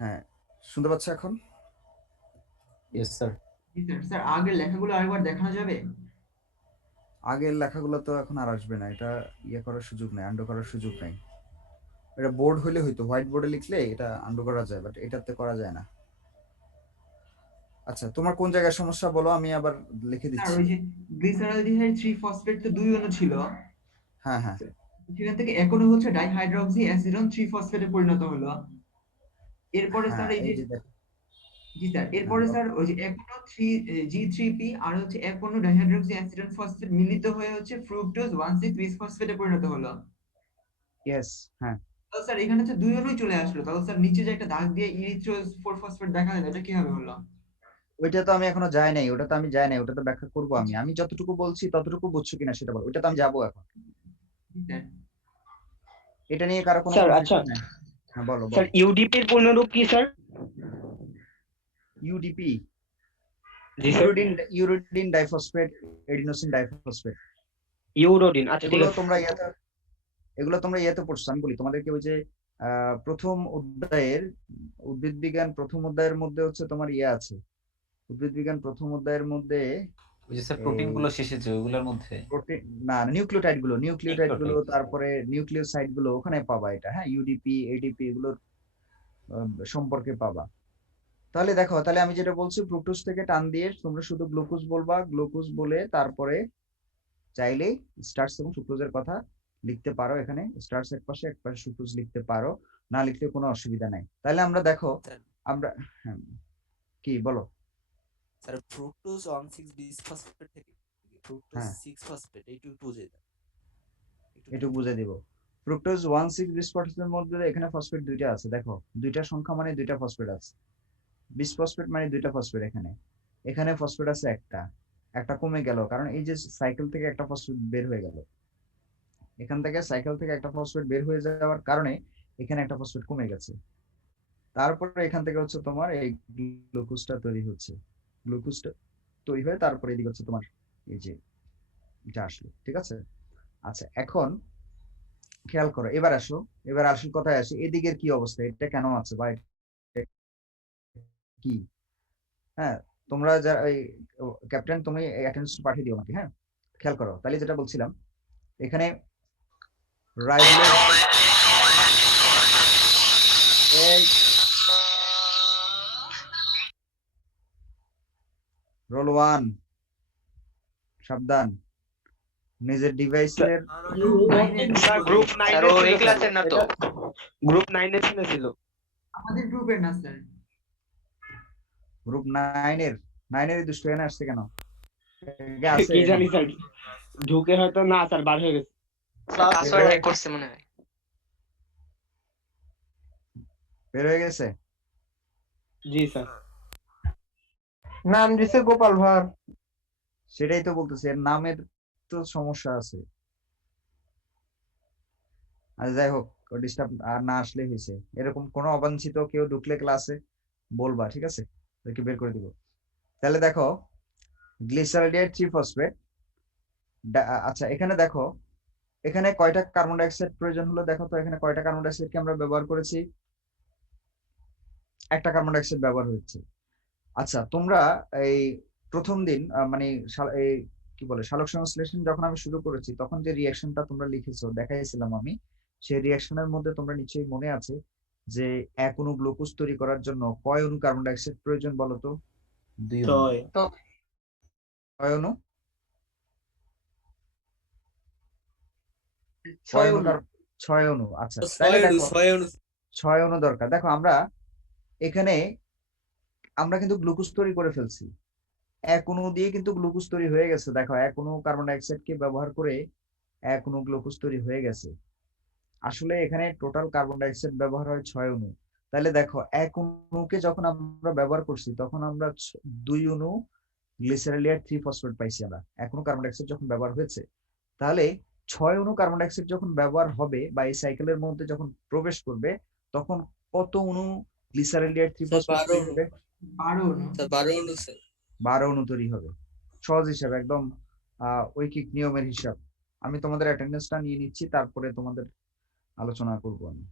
হ্যাঁ, শুনতে পাচ্ছ এখন? Yes sir. জি স্যার। স্যার আগের লেখাগুলো আরেকবার দেখানো যাবে? আগের লেখাগুলো তো এখন আর আসবে না, এটা ইয়ে করার সুযোগ নাই, আন্ডু করার সুযোগ নাই। এটা বোর্ড হইলে হইতো, হোয়াইট বোর্ডে লিখলে এটা আন্ডু করা যায়, বাট এটাতে করা যায় না। আচ্ছা, তোমার কোন জায়গায় সমস্যা বলো, আমি আবার লিখে স্যার দিচ্ছি। ওই যে গ্লিসারলডিহাইড 3 ফসফেট তো দুই অণু ছিল, হ্যাঁ হ্যাঁ সেখান থেকে এক অণু হচ্ছে ডাইহাইড্রক্সি অ্যাসিডন 3 ফসফেটে পরিণত হলো। এরপরে স্যার হ্যাঁ, এই এই যে যে দেখো। জি স্যার হ্যাঁ এরপরে বলো। স্যার ওই যে এক অণু G3P আর হচ্ছে এক অণু ডাইহাইড্রক্সি অ্যাসিডন ফসফেট মিলিত হয়ে হচ্ছে ফ্রুক্টোজ 1,6 বিসফসফেটে পরিণত হলো। ইয়েস, হ্যাঁ। তাহলে স্যার এখানে হচ্ছে দুই অণুই চলে আসলো, তাহলে স্যার নিচে যে একটা দাগ দিয়ে ইরিথ্রোজ 4 ফসফেট দেখা যায় এটা কিভাবে হলো? ওইটা তো আমি এখনো যাই নাই, ওটা তো আমি যাই নাই, ওটা তো ব্যাখ্যা করবো আমি। আমি যতটুকু বলছি ততটুকু বুঝছো কিনা সেটা বলো, ওইটা তো আমি যাবো এখন। জি স্যার। এটা নিয়ে কারো কোনো স্যার আচ্ছা, কনফিউশন নাই? হ্যাঁ বলো স্যার বলো। ইউডিপির পূর্ণরূপ কি স্যার? ইউডিপি, জি sir. Uridine diphosphate, adenosine diphosphate. Uridine, আচ্ছা ঠিক এগুলো আছে। তোমরা ইয়েতে পড়ছো, আমি বলি তোমাদেরকে। ওই যে প্রথম অধ্যায়ের উদ্ভিদ বিজ্ঞান প্রথম অধ্যায়ের মধ্যে হচ্ছে তোমার ইয়ে আছে, উদ্ভিদ বিজ্ঞান প্রথম অধ্যায়ের মধ্যে ওই যে স্যার প্রোটিন গুলো শেষেছে ওগুলোর মধ্যে। প্রোটিন না, নিউক্লিওটাইড গুলো, নিউক্লিওটাইড। তারপরে নিউক্লিওসাইড গুলো ওখানে পাবা এটা। হ্যাঁ, ইউডিপি এডিপি এগুলোর সম্পর্কে পাবা। তাহলে দেখো, তাহলে আমি যেটা বলছি, ফ্রুক্টোজ থেকে টান দিয়ে তোমরা শুধু গ্লুকোজ বলবা, গ্লুকোজ বলে তারপরে চাইলেই স্টার্চ এবং সুক্রোজের কথা লিখতে পারো। এখানে স্টার্চ এক পাশে সুক্রোজ লিখতে পারো, না লিখলে কোনো অসুবিধা নাই। তাহলে আমরা দেখো, স্যার আমরা হ্যাঁ, কি বলো? স্যার ফ্রুক্টোজ 1,6 বিসফসফেট থেকে ফ্রুক্টোজ হ্যাঁ 6 ফসফেট এইটুকু বুঝে দেন একটু বুঝে দিব। ফ্রুক্টোজ 1,6 বিসফসফেটের মধ্যে এখানে ফসফেট দুইটা আছে, দেখো দুইটা সংখ্যা মানে দুইটা ফসফেট আছে। বিসফসফেট মানে দুইটা ফসফেট, এখানে এখানে ফসফেট আছে একটা, একটা কমে গেল কারণ এই যে সাইকেল থেকে একটা ফসফেট বের হয়ে গেল। এখান থেকে সাইকেল থেকে একটা ফসফেট বের হয়ে যাওয়ার কারণে এখানে একটা ফসফেট কমে গেছে। তারপরে এখান থেকে হচ্ছে তোমার এই গ্লুকোজটা তৈরি হচ্ছে, গ্লুকোজটা তৈরি হয়ে তারপরে এদিকে হচ্ছে তোমার এই যে এটা আসলো। ঠিক আছে? আচ্ছা, এখন খেয়াল করো, এবার আসো, এবার আসল কথায় আসি। এদিকের কি অবস্থা, এটা কেন আছে বা এটা কি? হ্যাঁ, তোমরা যা ক্যাপ্টেন, তুমি অ্যাটেন্ডেন্স পাঠিয়ে দিও আমাকে। হ্যাঁ, খেয়াল করো, তাহলে যেটা বলছিলাম, এখানে রাইবোজ রোল 1 সাবধান নিজের ডিভাইসের স্যার গ্রুপ 9 স্যার এ ও ছিল এই স্যার ক্লাসের না তো। এটা গ্রুপ 9 এ ছিল আমাদের গ্রুপের না স্যার। গ্রুপ 9 এর দুষ্ট এখানে আসছে কেন একে আছে কি জানি স্যার ঢুকে হয়তো না স্যার বার হয়ে গেছে পাসওয়ার্ড হ্যাক করছে মনে হয়। বের হয়ে গেছে জি স্যার নাম দিছে গোপাল ভাঁড়। সেটাই তো বলতেছি এর নামের তো সমস্যা আছে আর যাই হোক ডিস্টার্ব আর না আসলে হয়েছে এরকম কোনো অবাঞ্ছিত কেউ ঢুকলে ক্লাসে বলবা ঠিক আছে ওকে বের করে দিব তাহলে দেখো গ্লিসারডিয়ার 3 ফসফেট আচ্ছা এখানে দেখো এখানে কয়টা কার্বন ডাই অক্সাইড প্রয়োজন হলো দেখো তো এখানে কয়টা কার্বন ডাই অক্সাইডকে আমরা ব্যবহার করেছি একটা কার্বন ডাই অক্সাইড ব্যবহার হচ্ছে আচ্ছা তোমরা এই প্রথম দিন মানে এই কি বলে সালোক সংশ্লেষণ যখন আমি শুরু করেছি তখন যে রিঅ্যাকশনটা তোমরা লিখেছো দেখাইছিলাম আমি সেই রিঅ্যাকশনের মধ্যে তোমরা নিশ্চয়ই মনে আছে যে এক অণু গ্লুকোজ তৈরি করার জন্য কয় অণু কার্বন ডাই অক্সাইড প্রয়োজন বলো তো 2 অণু। 6 কয় অণু 6 অণু 6 অণু আচ্ছা তাহলে দেখো 6 অণু দরকার দেখো আমরা এখানে আমরা কিন্তু গ্লুকোজ তৈরি করে ফেলছি এক অণু দিয়ে কিন্তু গ্লুকোজ তৈরি হয়ে গেছে দেখো এক অণু কার্বন ডাই অক্সাইড কে ব্যবহার করে এক অণু গ্লুকোজ তৈরি হয়ে গেছে আসলে এখানে টোটাল কার্বন ডাই অক্সাইড ব্যবহার হয় 6 অণু তাহলে দেখো এক অণুকে যখন আমরা ব্যবহার করছি তখন আমরা 2 অণু গ্লিসারলিয়ার 3 ফসফেট পাইছি আমরা এক অণু কার্বন ডাই অক্সাইড যখন ব্যবহার হয়েছে তাহলে 6 অণু কার্বন ডাই অক্সাইড যখন ব্যবহার হবে বা এই সাইকেলের মধ্যে যখন প্রবেশ করবে তখন কত অণু গ্লিসারলিয়ার 3 ফসফেট তৈরি হবে 12 অণু। 12 অণু তৈরি হবে সহজ হিসাব একদম ঐকিক নিয়মের হিসাব আমি তোমাদের অ্যাটেন্ডেন্সটা নিয়ে নিচ্ছি তারপরে তোমাদের আলোচনা করব আমি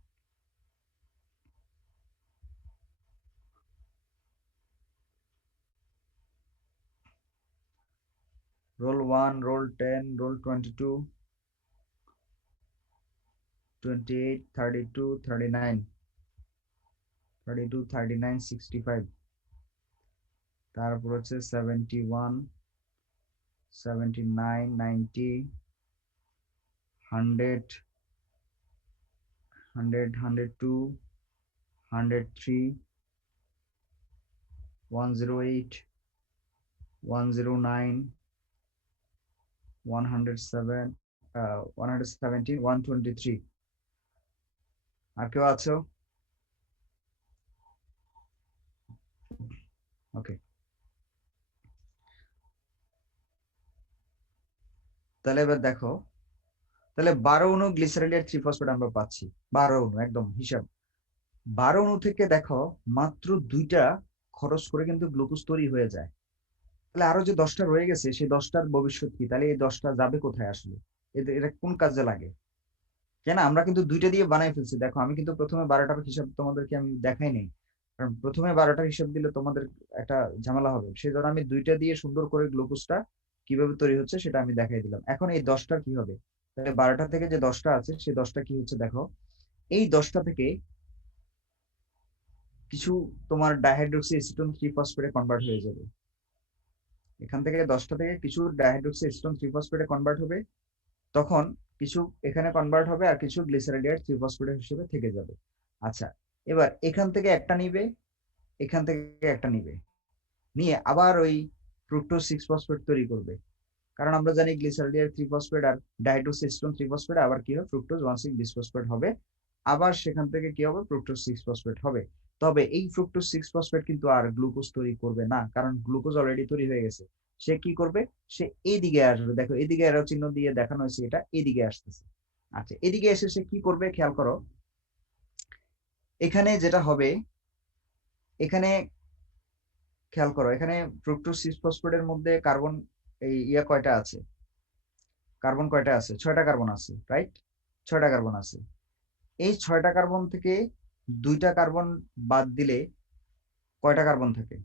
রোল 1 রোল 10 রোল 22 28 32 39 32 39 65 তারপর হচ্ছে 71 79 90 100 100 102 103 108 109 107 117 123 আর কেউ আছো ওকে তাহলে এবার দেখো তাহলে 12 অণু গ্লিসারলিয়ার 3 ফসফেট আমরা পাচ্ছি 12 অণু একদম হিসাব 12 অণু থেকে দেখো মাত্র 2টা খরচ করে কিন্তু গ্লুকোজ তৈরি হয়ে যায় তাহলে আরো যে 10টা রয়ে গেছে সেই 10টার ভবিষ্যৎ কি তাহলে এই 10টা যাবে কোথায় আসলে এটা কোন কাজে লাগে কেন আমরা কিন্তু 2টা দিয়ে বানাই ফেলছি দেখো আমি কিন্তু প্রথমে 12টার হিসাব তোমাদেরকে আমি দেখাই নাই কারণ প্রথমে 12টার হিসাব দিলে তোমাদের একটা ঝামেলা হবে সেই জন্য আমি 2টা দিয়ে সুন্দর করে গ্লুকোজটা কিভাবে তৈরি হচ্ছে সেটা আমি দেখাই দিলাম এখন এই 10টা কি হবে তাহলে 12টা থেকে যে 10টা আছে সেই 10টা কি হচ্ছে দেখো এই 10টা থেকে কিছু তোমার ডাইহাইড্রোক্সি এসিটোন 3 ফসফেটে কনভার্ট হয়ে যাবে এখান থেকে 10টা থেকে কিছু ডাইহাইড্রোক্সি এসিটোন 3 ফসফেটে কনভার্ট হবে তখন কিছু এখানে কনভার্ট হবে আর কিছু গ্লিসারলিয়ার 3 ফসফেট হিসেবে থেকে যাবে আচ্ছা এবার এখান থেকে একটা নিবে এখান থেকে একটা নিবে নিয়ে আবার ওই ফ্রুক্টোজ 6 ফসফেট তৈরি করবে কারণ আমরা জানি গ্লিসারলিয়ার 3 ফসফেট আর ডাইহাইড্রোক্সি এসিটোন 3 ফসফেট আবার কি হবে ফ্রুক্টোজ 1,6 বিসফসফেট হবে আবার সেখান থেকে কি হবে ফ্রুক্টোজ 6 ফসফেট হবে তবে এই ফ্রুক্টোজ 6 ফসফেট কিন্তু আর গ্লুকোজ তৈরি করবে না কারণ গ্লুকোজ অলরেডি তৈরি হয়ে গেছে সে কি করবে সে এইদিকে আসবে দেখো এদিকে এরো চিহ্ন দিয়ে দেখানো হয়েছে এটা এদিকে আসতেছে আচ্ছা এদিকে এসে সে কি করবে খেয়াল করো এখানে যেটা হবে এখানে খেয়াল করো এখানে ফ্রুক্টোজ 6 ফসফেটের মধ্যে কার্বন এই কয়টা আছে কার্বন কয়টা আছে 6টা কার্বন আছে রাইট 6টা কার্বন আছে এই 6টা কার্বন থেকে 2টা কার্বন বাদ দিলে কয়টা কার্বন থাকে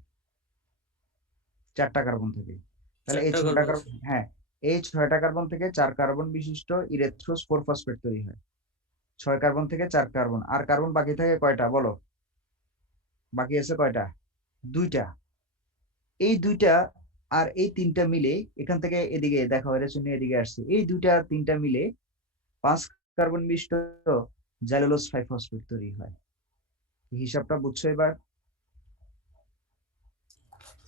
4টা কার্বন থাকে তাহলে এই 6টা কার্বন হ্যাঁ এই 6টা কার্বন থেকে 4 কার্বন বিশিষ্ট ইরেথ্রোজ 4 ফসফেট তৈরি হয় 6 কার্বন থেকে 4 কার্বন আর কার্বন বাকি থাকে কয়টা বলো বাকি আছে কয়টা 2টা এই 2টা আর এই তিনটা মিলে এখান থেকে এদিকে দেখো এর জন্য এদিকে আসছে, এই দুইটা তিনটা মিলে 5 কার্বন বিশিষ্ট জাইলোলোজ 5 ফসফেট তৈরি হয়। হিসাবটা বুঝছো এবার?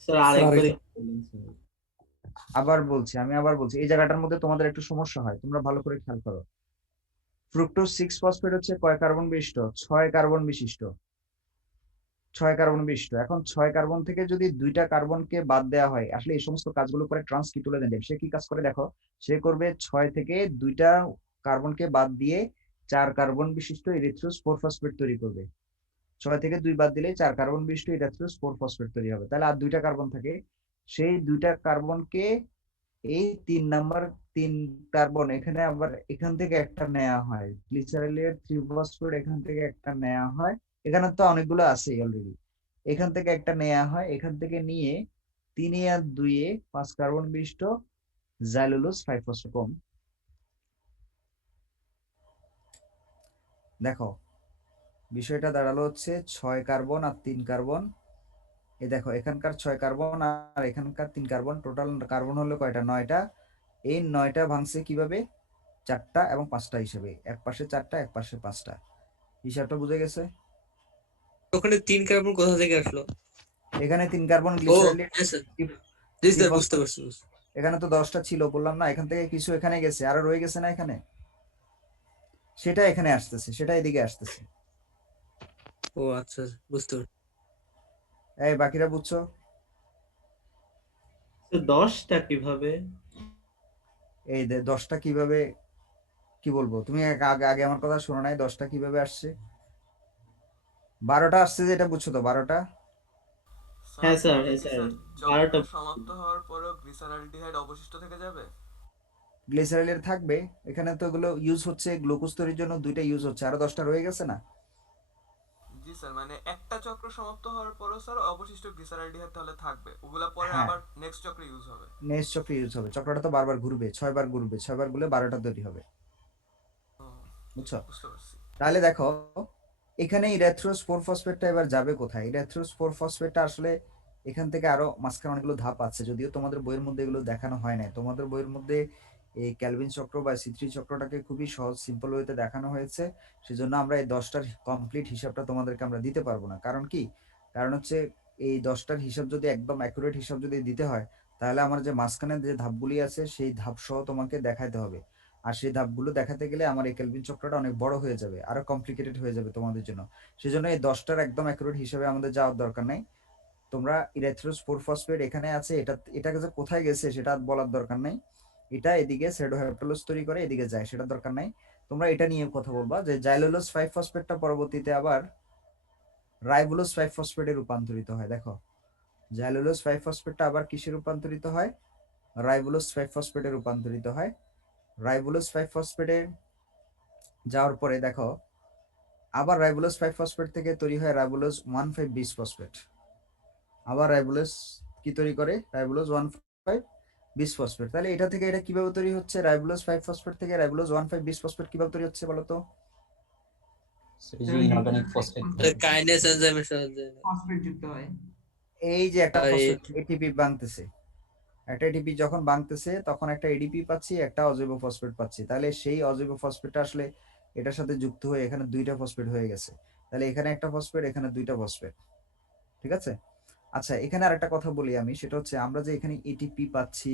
স্যার আরেকবার বলুন স্যার। আমি আবার বলছি, এই জায়গাটার মধ্যে তোমাদের একটু সমস্যা হয়, তোমরা ভালো করে খেয়াল করো। ফ্রুক্টোজ 6 ফসফেট হচ্ছে কয় কার্বন বিশিষ্ট? 6 কার্বন বিশিষ্ট। 6 কার্বন বিশিষ্ট। এখন 6 কার্বন থেকে যদি 2টা কার্বনকে বাদ দেওয়া হয়, আসলে এই সমস্ত কাজগুলো করে ট্রান্সকিটোলেজেন। সে কি কাজ করে দেখো, সে করবে 6 থেকে 2টা কার্বনকে বাদ দিয়ে 4 কার্বন বিশিষ্ট ইরিথ্রোজ 4 ফসফেট তৈরি করবে। 6 থেকে 2 বাদ দিলে 4 কার্বন বিশিষ্ট ইরিথ্রোজ 4 ফসফেট তৈরি হবে। তাহলে আর 2টা কার্বন থাকে, সেই 2টা কার্বনকে এই 3 কার্বন এখানে আবার এখান থেকে একটা নেওয়া হয়, গ্লিসারলের 3 ফসফেট এখান থেকে একটা নেওয়া হয়। এখানে তো অনেকগুলো আছে অলরেডি, এখান থেকে একটা নেওয়া হয়, এখান থেকে নিয়ে 3 আর 2 5 কার্বন বিশিষ্ট জাইলোলোজ 5 ফসফেট। দেখো বিষয়টা দাঁড়ালো হচ্ছে 6 কার্বন আর 3 কার্বন। এই দেখো এখানকার 6 কার্বন আর এখানকার 3 কার্বন, টোটাল কার্বন হলো কয়টা? 9টা। এই 9টা ভাঙছে কিভাবে? 4টা এবং 5টা হিসেবে, এক পাশে 4টা এক পাশে 5টা। হিসাবটা বুঝে গেছে? ওখানে 3 কার্বন কোথা থেকে আসলো? এখানে 3 কার্বন ও গ্লিসারলের, হ্যাঁ স্যার, জি স্যার বুঝতে পারছি। এখানে তো 10টা ছিল বললাম না, এখান থেকে কিছু এখানে গেছে, আরো রয়ে গেছে না এখানে, সেটা এখানে আসতেছে, সেটা এদিকে আসতেছে। ও আচ্ছা বুঝতে পারছি। এই বাকিরা বুঝছো? স্যার 10টা কিভাবে? এই 10টা কিভাবে, কি বলবো, তুমি আগে আগে আমার কথা শোনো নাই, 10টা কিভাবে আসছে? 12টা আসছে যেটা বুঝছো তো, 12টা। হ্যাঁ স্যার, হ্যাঁ স্যার, 12টা সমাপ্ত হওয়ার পরেও গ্লিসারলডিহাইড অবশিষ্ট থেকে যাবে? গ্লিসারলের থাকবে, এখানে তো এগুলো ইউজ হচ্ছে গ্লুকোজ তৈরির জন্য, 2টা ইউজ হচ্ছে, আরো 10টা রয়ে গেছে না? জি স্যার, মানে একটা চক্র সমাপ্ত হওয়ার পরও স্যার অবশিষ্ট গ্লিসারলডিহাইড তাহলে থাকবে, ওগুলা পরে হ্যাঁ, আবার নেক্সট চক্রে ইউজ হবে। নেক্সট চক্রে ইউজ হবে, চক্রটা তো বারবার ঘুরবে, 6 বার ঘুরবে, 6 বার ঘুরলে 12টা তৈরি হবে। ও, বুঝছো? বুঝতে পারছি। তাহলে দেখো এখানে ইরেথ্রোজ 4 ফসফেটটা এবার যাবে কোথায়? ইরেথ্রোজ 4 ফসফেটটা আসলে এখান থেকে আরো মাঝখানে অনেকগুলো ধাপ আছে, যদিও তোমাদের বইয়ের মধ্যে এগুলো দেখানো হয় না। তোমাদের বইয়ের মধ্যে এই ক্যালভিন চক্র বা সি3 চক্রটাকে খুবই সহজ সিম্পল ওয়েতে দেখানো হয়েছে, সেজন্য আমরা এই 10টার কমপ্লিট হিসাবটা তোমাদেরকে আমরা দিতে পারবো না। কারণ কি? কারণ হচ্ছে এই 10টার হিসাব যদি একদম অ্যাকুরেট হিসাব যদি দিতে হয়, তাহলে আমার যে মাঝখানে যে ধাপগুলি আছে সেই ধাপ সহ তোমাকে দেখাতে হবে। আর সেই ধাপগুলো দেখাতে গেলে আমার এই ক্যালভিন চক্রটা অনেক বড় হয়ে যাবে, আরো কমপ্লিকেটেড হয়ে যাবে তোমাদের জন্য। সেজন্য এই 10টার একদম অ্যাকুরেট হিসাবে আমাদের যাওয়ার দরকার নাই। তোমরা ইরেথ্রোজ 4 ফসফেট এখানে আছে, এটা যে কোথায় গেছে সেটা বলার দরকার নাই। এটা এদিকে সেডোহেপ্টালোজ তৈরি করে এদিকে যায়, সেটা দরকার নাই। তোমরা এটা নিয়ে কথা বলবা যে জাইলোলোজ 5 ফসফেটটা পরবর্তীতে আবার রাইবোলোজ 5 ফসফেটে রূপান্তরিত হয়। দেখো জাইলোলোজ 5 ফসফেটটা আবার কিসে রূপান্তরিত হয়? রাইবোলোজ 5 ফসফেটে রূপান্তরিত হয়। রাইবোলোজ 5 ফসফেটে যাওয়ার পরে দেখো আবার রাইবোলোজ 5 ফসফেট থেকে তৈরি হয় রাইবোলোজ 1,5 বিস ফসফেট। আবার রাইবোলোজ কি তৈরি করে? রাইবোলোজ 1,5 বিস ফসফেট। তাহলে এটা থেকে এটা কিভাবে তৈরি হচ্ছে? রাইবোলোজ 5 ফসফেট থেকে রাইবোলোজ 1,5 বিস ফসফেট কিভাবে তৈরি হচ্ছে বলো তো? Inorganic phosphate. কাইনেস এনজাইমের সাহায্যে ফসফেট যুক্ত হয়। এই যে একটা আর ফসফেট এটিপি ভাঙতেছে, একটা এটিপি যখন ভাঙতেছে তখন একটা এডিপি পাচ্ছি, একটা অজৈব ফসফেট পাচ্ছি। তাহলে সেই অজৈব ফসফেটটা আসলে এটার সাথে যুক্ত হয়ে এখানে 2টা ফসফেট হয়ে গেছে। তাহলে এখানে একটা ফসফেট, এখানে 2টা ফসফেট। ঠিক আছে? আচ্ছা এখানে আরেকটা কথা বলি আমি, সেটা হচ্ছে আমরা যে এখানে এটিপি পাচ্ছি,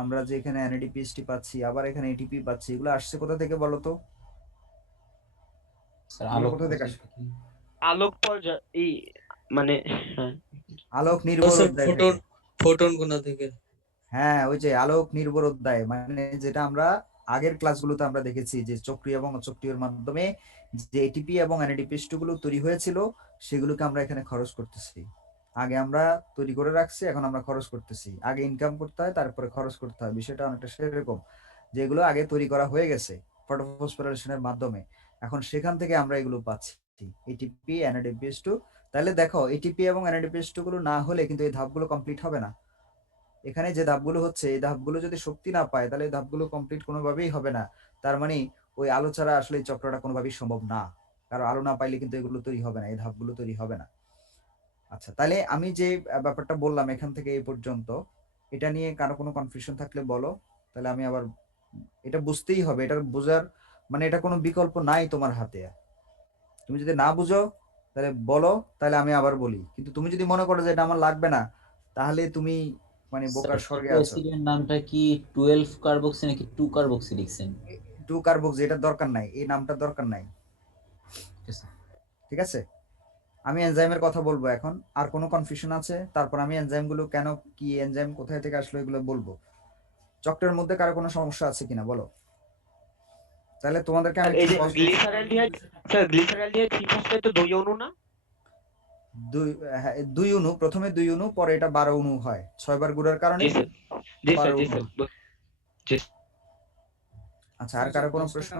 আমরা যে এখানে এনএডিপিএসটি পাচ্ছি, আবার এখানে এটিপি পাচ্ছি, এগুলো আসছে কোথা থেকে বলো তো? স্যার এগুলো আলোক কোথা থেকে আসে? আলোক পর্যায় এই মানে হ্যাঁ আলোক নির্ভর অধ্যায় থেকে। ফোটন কোনা থেকে? হ্যাঁ, ওই যে আলোক নির্ভর অধ্যায়, মানে যেটা আমরা আগের ক্লাসগুলোতে আমরা দেখেছি যে চক্রীয় এবং অচক্রীয়র মাধ্যমে যে এটিপি এবং এনএডিপিএস গুলো তৈরি হয়েছিল সেগুলোকে আমরা এখানে খরচ করতেছি। আগে আমরা তৈরি করে রাখছি, এখন আমরা খরচ করতেছি। আগে ইনকাম করতে হয়, তারপরে খরচ করতে হয়, বিষয়টা অনেকটা সেরকম। যেগুলো আগে তৈরি করা হয়ে গেছে ফটোফসফোরাইলেশনের মাধ্যমে, এখন সেখান থেকে আমরা এগুলো পাচ্ছি, এটিপি এনএডিপিএস। তাহলে দেখো এটিপি এবং এনএডিপিএস গুলো না হলে কিন্তু এই ধাপগুলো কমপ্লিট হবে না। এখানে যে ধাপগুলো হচ্ছে এই ধাপগুলো যদি শক্তি না পায় তাহলে এই ধাপগুলো কমপ্লিট কোনোভাবেই হবে না। তার মানে ওই আলো ছাড়া আসলে এই চক্রটা কোনোভাবেই সম্ভব না, কারণ আলো না পাইলে কিন্তু এগুলো তৈরি হবে না, এই ধাপগুলো তৈরি হবে না। আচ্ছা তাহলে আমি যে ব্যাপারটা বললাম এখান থেকে এই পর্যন্ত, এটা নিয়ে কারো কোনো কনফিউশন থাকলে বলো, তাহলে আমি আবার এটা বুঝতেই হবে, এটা বোঝার মানে এটা কোনো বিকল্প নাই তোমার হাতে। তুমি যদি না বুঝো তাহলে বলো, তাহলে আমি আবার বলি। কিন্তু তুমি যদি মনে করো যে এটা আমার লাগবে না, তাহলে তুমি মানে বোকার স্বর্গে আছো। অ্যাসিডের নামটা কি 12 কার্বক্সি নাকি 2 কার্বক্সি লিখছেন? 2 কার্বক্সি, এটা দরকার নাই, এই নামটা দরকার নাই। ঠিক আছে। ঠিক আছে, আমি এনজাইমের কথা বলবো এখন। আর কোনো কনফিউশন আছে? তারপর আমি এনজাইম গুলো কেন, কি এনজাইম কোথায় থেকে আসলো এগুলো বলবো। চক্রের মধ্যে কারো কোনো সমস্যা আছে কিনা বলো, তাহলে তোমাদেরকে আমি এই একটু যে সহজ গ্লিসারaldehyde, স্যার গ্লিসারaldehyde 3 ফসফেট তো 2 অণু না? হ্যাঁ, 2 অণু, প্রথমে 2 অণু, পরে এটা 12 অণু হয়, 6 বার গুড়ার কারণে জি স্যার, জি স্যার, 12 জি অণু স্যার, হয়। জি। আচ্ছা, আর কারো কোনো প্রশ্ন?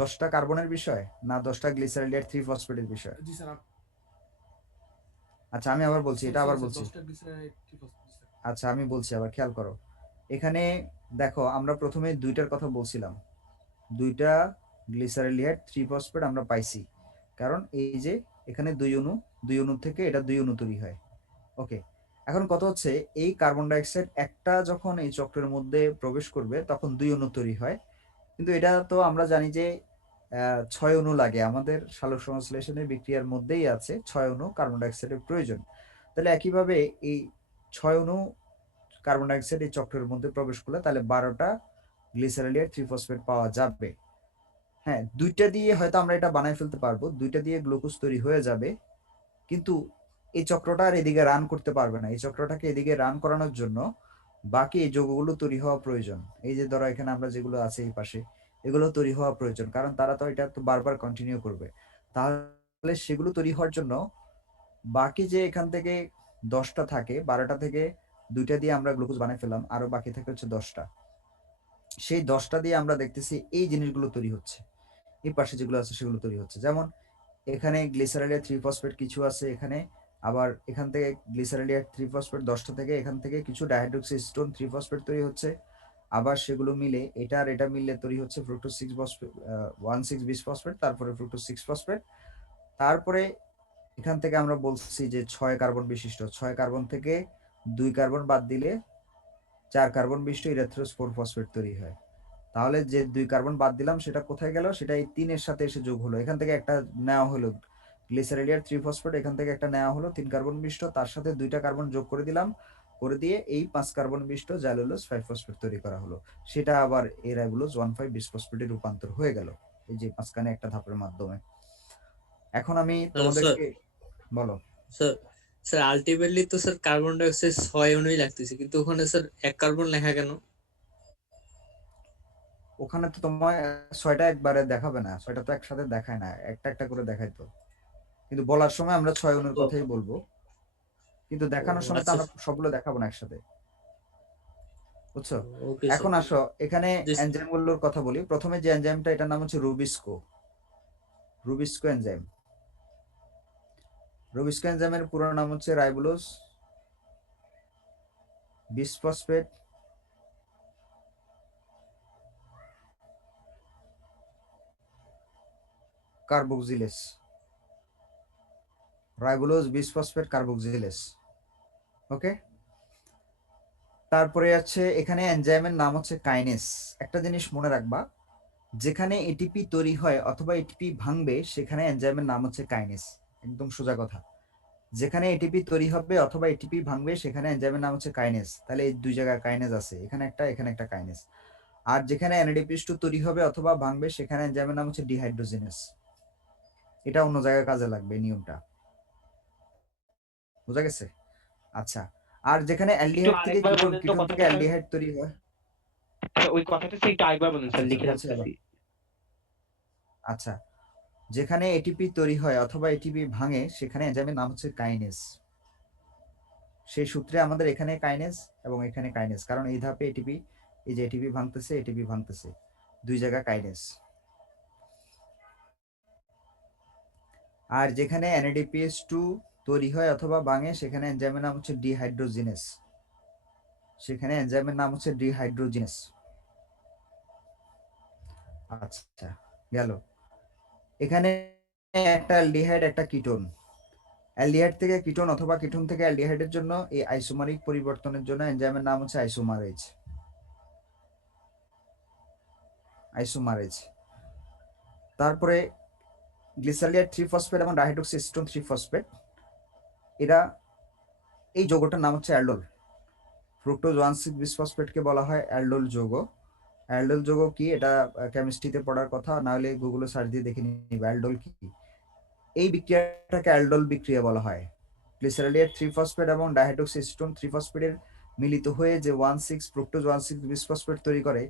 10টা কার্বনের বিষয় না 10টা গ্লিসারaldehyde 3 ফসফেটের বিষয়? আচ্ছা, আমি আবার বলছি, এটা আবার বলছি। আচ্ছা, আমি বলছি আবার, খেয়াল করো। এখানে দেখো, আমরা প্রথমে 2টার কথা বলছিলাম, 2টা গ্লিসারaldehyde 3 ফসফেট আমরা পাইছি, কারণ এই যে এখানে 2 অণু, 2 অণু থেকে এটা 2 অণু তৈরি হয়। ওকে, এখন কথা হচ্ছে এই কার্বন ডাইঅক্সাইড একটা যখন এই চক্রের মধ্যে প্রবেশ করবে তখন 2 অণু তৈরি হয়, কিন্তু এটা তো আমরা জানি যে 6 অণু লাগে, আমাদের সালোক সংশ্লেষণের বিক্রিয়ার মধ্যেই আছে 6 অণু কার্বন ডাইঅক্সাইডের প্রয়োজন। তাহলে একইভাবে এই 6 অণু কার্বন ডাইঅক্সাইড এই চক্রের মধ্যে প্রবেশ করলে তাহলে 12টা গ্লিসারaldehyde 3 ফসফেট পাওয়া যাবে। হ্যাঁ, 2টা দিয়ে হয়তো আমরা এটা বানাই ফেলতে পারবো, 2টা দিয়ে গ্লুকোজ তৈরি হয়ে যাবে, কিন্তু এই চক্রটা আর এদিকে রান করতে পারবে না। এই চক্রটাকে এদিকে রান করানোর জন্য বাকি এই যৌগগুলো তৈরি হওয়া প্রয়োজন। এই যে ধরো এখানে আমরা যেগুলো আছে এই পাশে, এগুলো তৈরি হওয়া প্রয়োজন, কারণ তারা তো এটা তো বারবার কন্টিনিউ করবে। তাহলে সেগুলো তৈরি হওয়ার জন্য বাকি যে এখান থেকে 10টা থাকে, 12টা থেকে 2টা দিয়ে আমরা গ্লুকোজ বানাই ফেললাম, আরো বাকি থাকে হচ্ছে 10টা। সেই 10টা দিয়ে আমরা দেখতেছি এই জিনিসগুলো তৈরি হচ্ছে, এই পাশে যেগুলো আছে সেগুলো তৈরি হচ্ছে। যেমন এখানে গ্লিসারaldehyde 3 ফসফেট কিছু আছে এখানে, আবার এখান থেকে গ্লিসারaldehyde 3 ফসফেট 10টা থেকে এখান থেকে কিছু ডাইহাইড্রোক্সিস্টোন 3 ফসফেট তৈরি হচ্ছে, আবার সেগুলো মিলে এটা আর এটা মিললে তৈরি হচ্ছে ফ্রুক্টোজ 6 ফসফেট, 16 বিশ ফসফেট, তারপরে ফ্রুক্টোজ 6 ফসফেট। তারপরে এখান থেকে আমরা বলছি যে 6 কার্বন বিশিষ্ট, 6 কার্বন থেকে 2 কার্বন বাদ দিলে 4 কার্বন বিশিষ্ট ইরেথ্রাস 4 ফসফেট তৈরি হয়। তাহলে যে 2 কার্বন বাদ দিলাম সেটা কোথায় গেল, সেটা এই 3 এর সাথে এসে যোগ হলো, এখান থেকে একটা নেওয়া হলো গ্লিসারaldehyde 3 ফসফেট, এখান থেকে একটা নেওয়া হলো 3 কার্বন বিশিষ্ট, তার সাথে 2টা কার্বন যোগ করে দিলাম, করে দিয়ে এই 5 কার্বন বিশিষ্ট জাইলুলোজ 5 ফসফেট তৈরি করা হলো। সেটা আবার এই রাইবোলোজ 1,5 বিশ ফসফেটে রূপান্তর হয়ে গেল এই যে মাঝখানে একটা ধাপের মাধ্যমে। এখন আমি স্যার তোমাদেরকে বলো। স্যার স্যার আলটিমেটলি তো স্যার কার্বন ডাইঅক্সাইড 6 অণুই লাগতেছে, কিন্তু ওখানে স্যার 1 কার্বন লেখা কেন? ওখানে তো তোমার 6টা একবারে দেখাবে না, 6টা তো একসাথে দেখায় না, একটা একটা করে দেখায় তো, কিন্তু বলার সময় আমরা 6 অণুর কথাই বলবো, কিন্তু দেখানোর সময় তো আচ্ছা, আমরা সবগুলো দেখাবো না একসাথে, বুঝছো? ওকে এখন স্যার। আসো এখানে জি স্যার। এনজাইম গুলোর কথা বলি। প্রথমে যে এনজাইমটা, এটার নাম হচ্ছে রুবিস্কো, রুবিস্কো এনজাইম। রুবিস্কো এনজাইমের পুরো নাম হচ্ছে ribulose bisphosphate carboxylase, ribulose bisphosphate carboxylase. Okay, তারপরে আছে এখানে এনজাইমের নাম হচ্ছে কাইনেস। একটা জিনিস মনে রাখবা, যেখানে এটিপি তৈরি হয় অথবা এটিপি ভাঙবে সেখানে এনজাইমের নাম হচ্ছে কাইনেস, একদম সোজা কথা। যেখানে এটিপি তৈরি হবে অথবা এটিপি ভাঙবে সেখানে এনজাইমের নাম হচ্ছে কাইনেস। তাহলে এই 2 জায়গায় কাইনেস আছে, এখানে একটা এখানে একটা কাইনেস। আর যেখানে NADPH2 তৈরি হবে অথবা ভাঙবে সেখানে এনজাইমের নাম হচ্ছে ডিহাইড্রোজেনেস। এটা অন্য জায়গায় কাজে লাগবে, এই নিয়মটা বোঝা গেছে? আচ্ছা, আর যেখানে একটু অ্যালডিহাইড থেকে আরেকবার কিটোন, বলেন তো কিটোন থেকে কথাটা স্যার। অ্যালডিহাইড তৈরি হয়। ওই কথাটা স্যার একটু আরেকবার বলেন আচ্ছা স্যার, আচ্ছা, লিখে বলছি আবার। রাখতেছি। আচ্ছা, যেখানে এটিপি তৈরি হয় অথবা এটিপি ভাঙে সেখানে এনজাইমের নাম হচ্ছে কাইনেস। সেই সূত্রে আমাদের এখানে কাইনেস এবং এখানে কাইনেস, কারণ এই ধাপে এটিপি, এই যে এটিপি ভাঙতেছে এটিপি ভাঙতেছে, 2 জায়গা কাইনেস। আর যেখানে NADPH2 তৈরি হয় অথবা ভাঙে সেখানে এনজাইমের নাম হচ্ছে ডিহাইড্রোজিনেস, সেখানে এনজাইমের নাম হচ্ছে ডিহাইড্রোজিনেস। আচ্ছা, গেল। এখানে একটা অ্যালডিহাইড একটা কিটোন, অ্যালডিহাইড থেকে কিটোন অথবা কিটোন থেকে অ্যালডিহাইডের জন্য এই আইসোমারিক পরিবর্তনের জন্য এনজাইমের নাম হচ্ছে আইসোমারেজ। আইসোমারেজ। তারপরে গ্লিসারলিয়ার 3 ফসফেট এবং ডাইহাইড্রোক্সিএসিটোন 3 ফসফেট, এরা এই যৌগটার নাম হচ্ছে অ্যালডোল। ফ্রুক্টোজ 1,6 বিসফসফেটকে বলা হয় অ্যালডোল যৌগ। অ্যালডোল যৌগ কি, এটা কেমিস্ট্রিতে পড়ার কথা, না হলে গুগলে সার্চ দিয়ে দেখে নিবে অ্যালডোল কি। এই বিক্রিয়াটাকে অ্যালডোল বিক্রিয়া বলা হয়। গ্লিসারলিয়ার 3 ফসফেট এবং ডাইহাইড্রোক্সিএসিটোন 3 ফসফেটের মিলিত হয়ে যে 1,6 ফ্রুক্টোজ 1,6 বিসফসফেট তৈরি করে,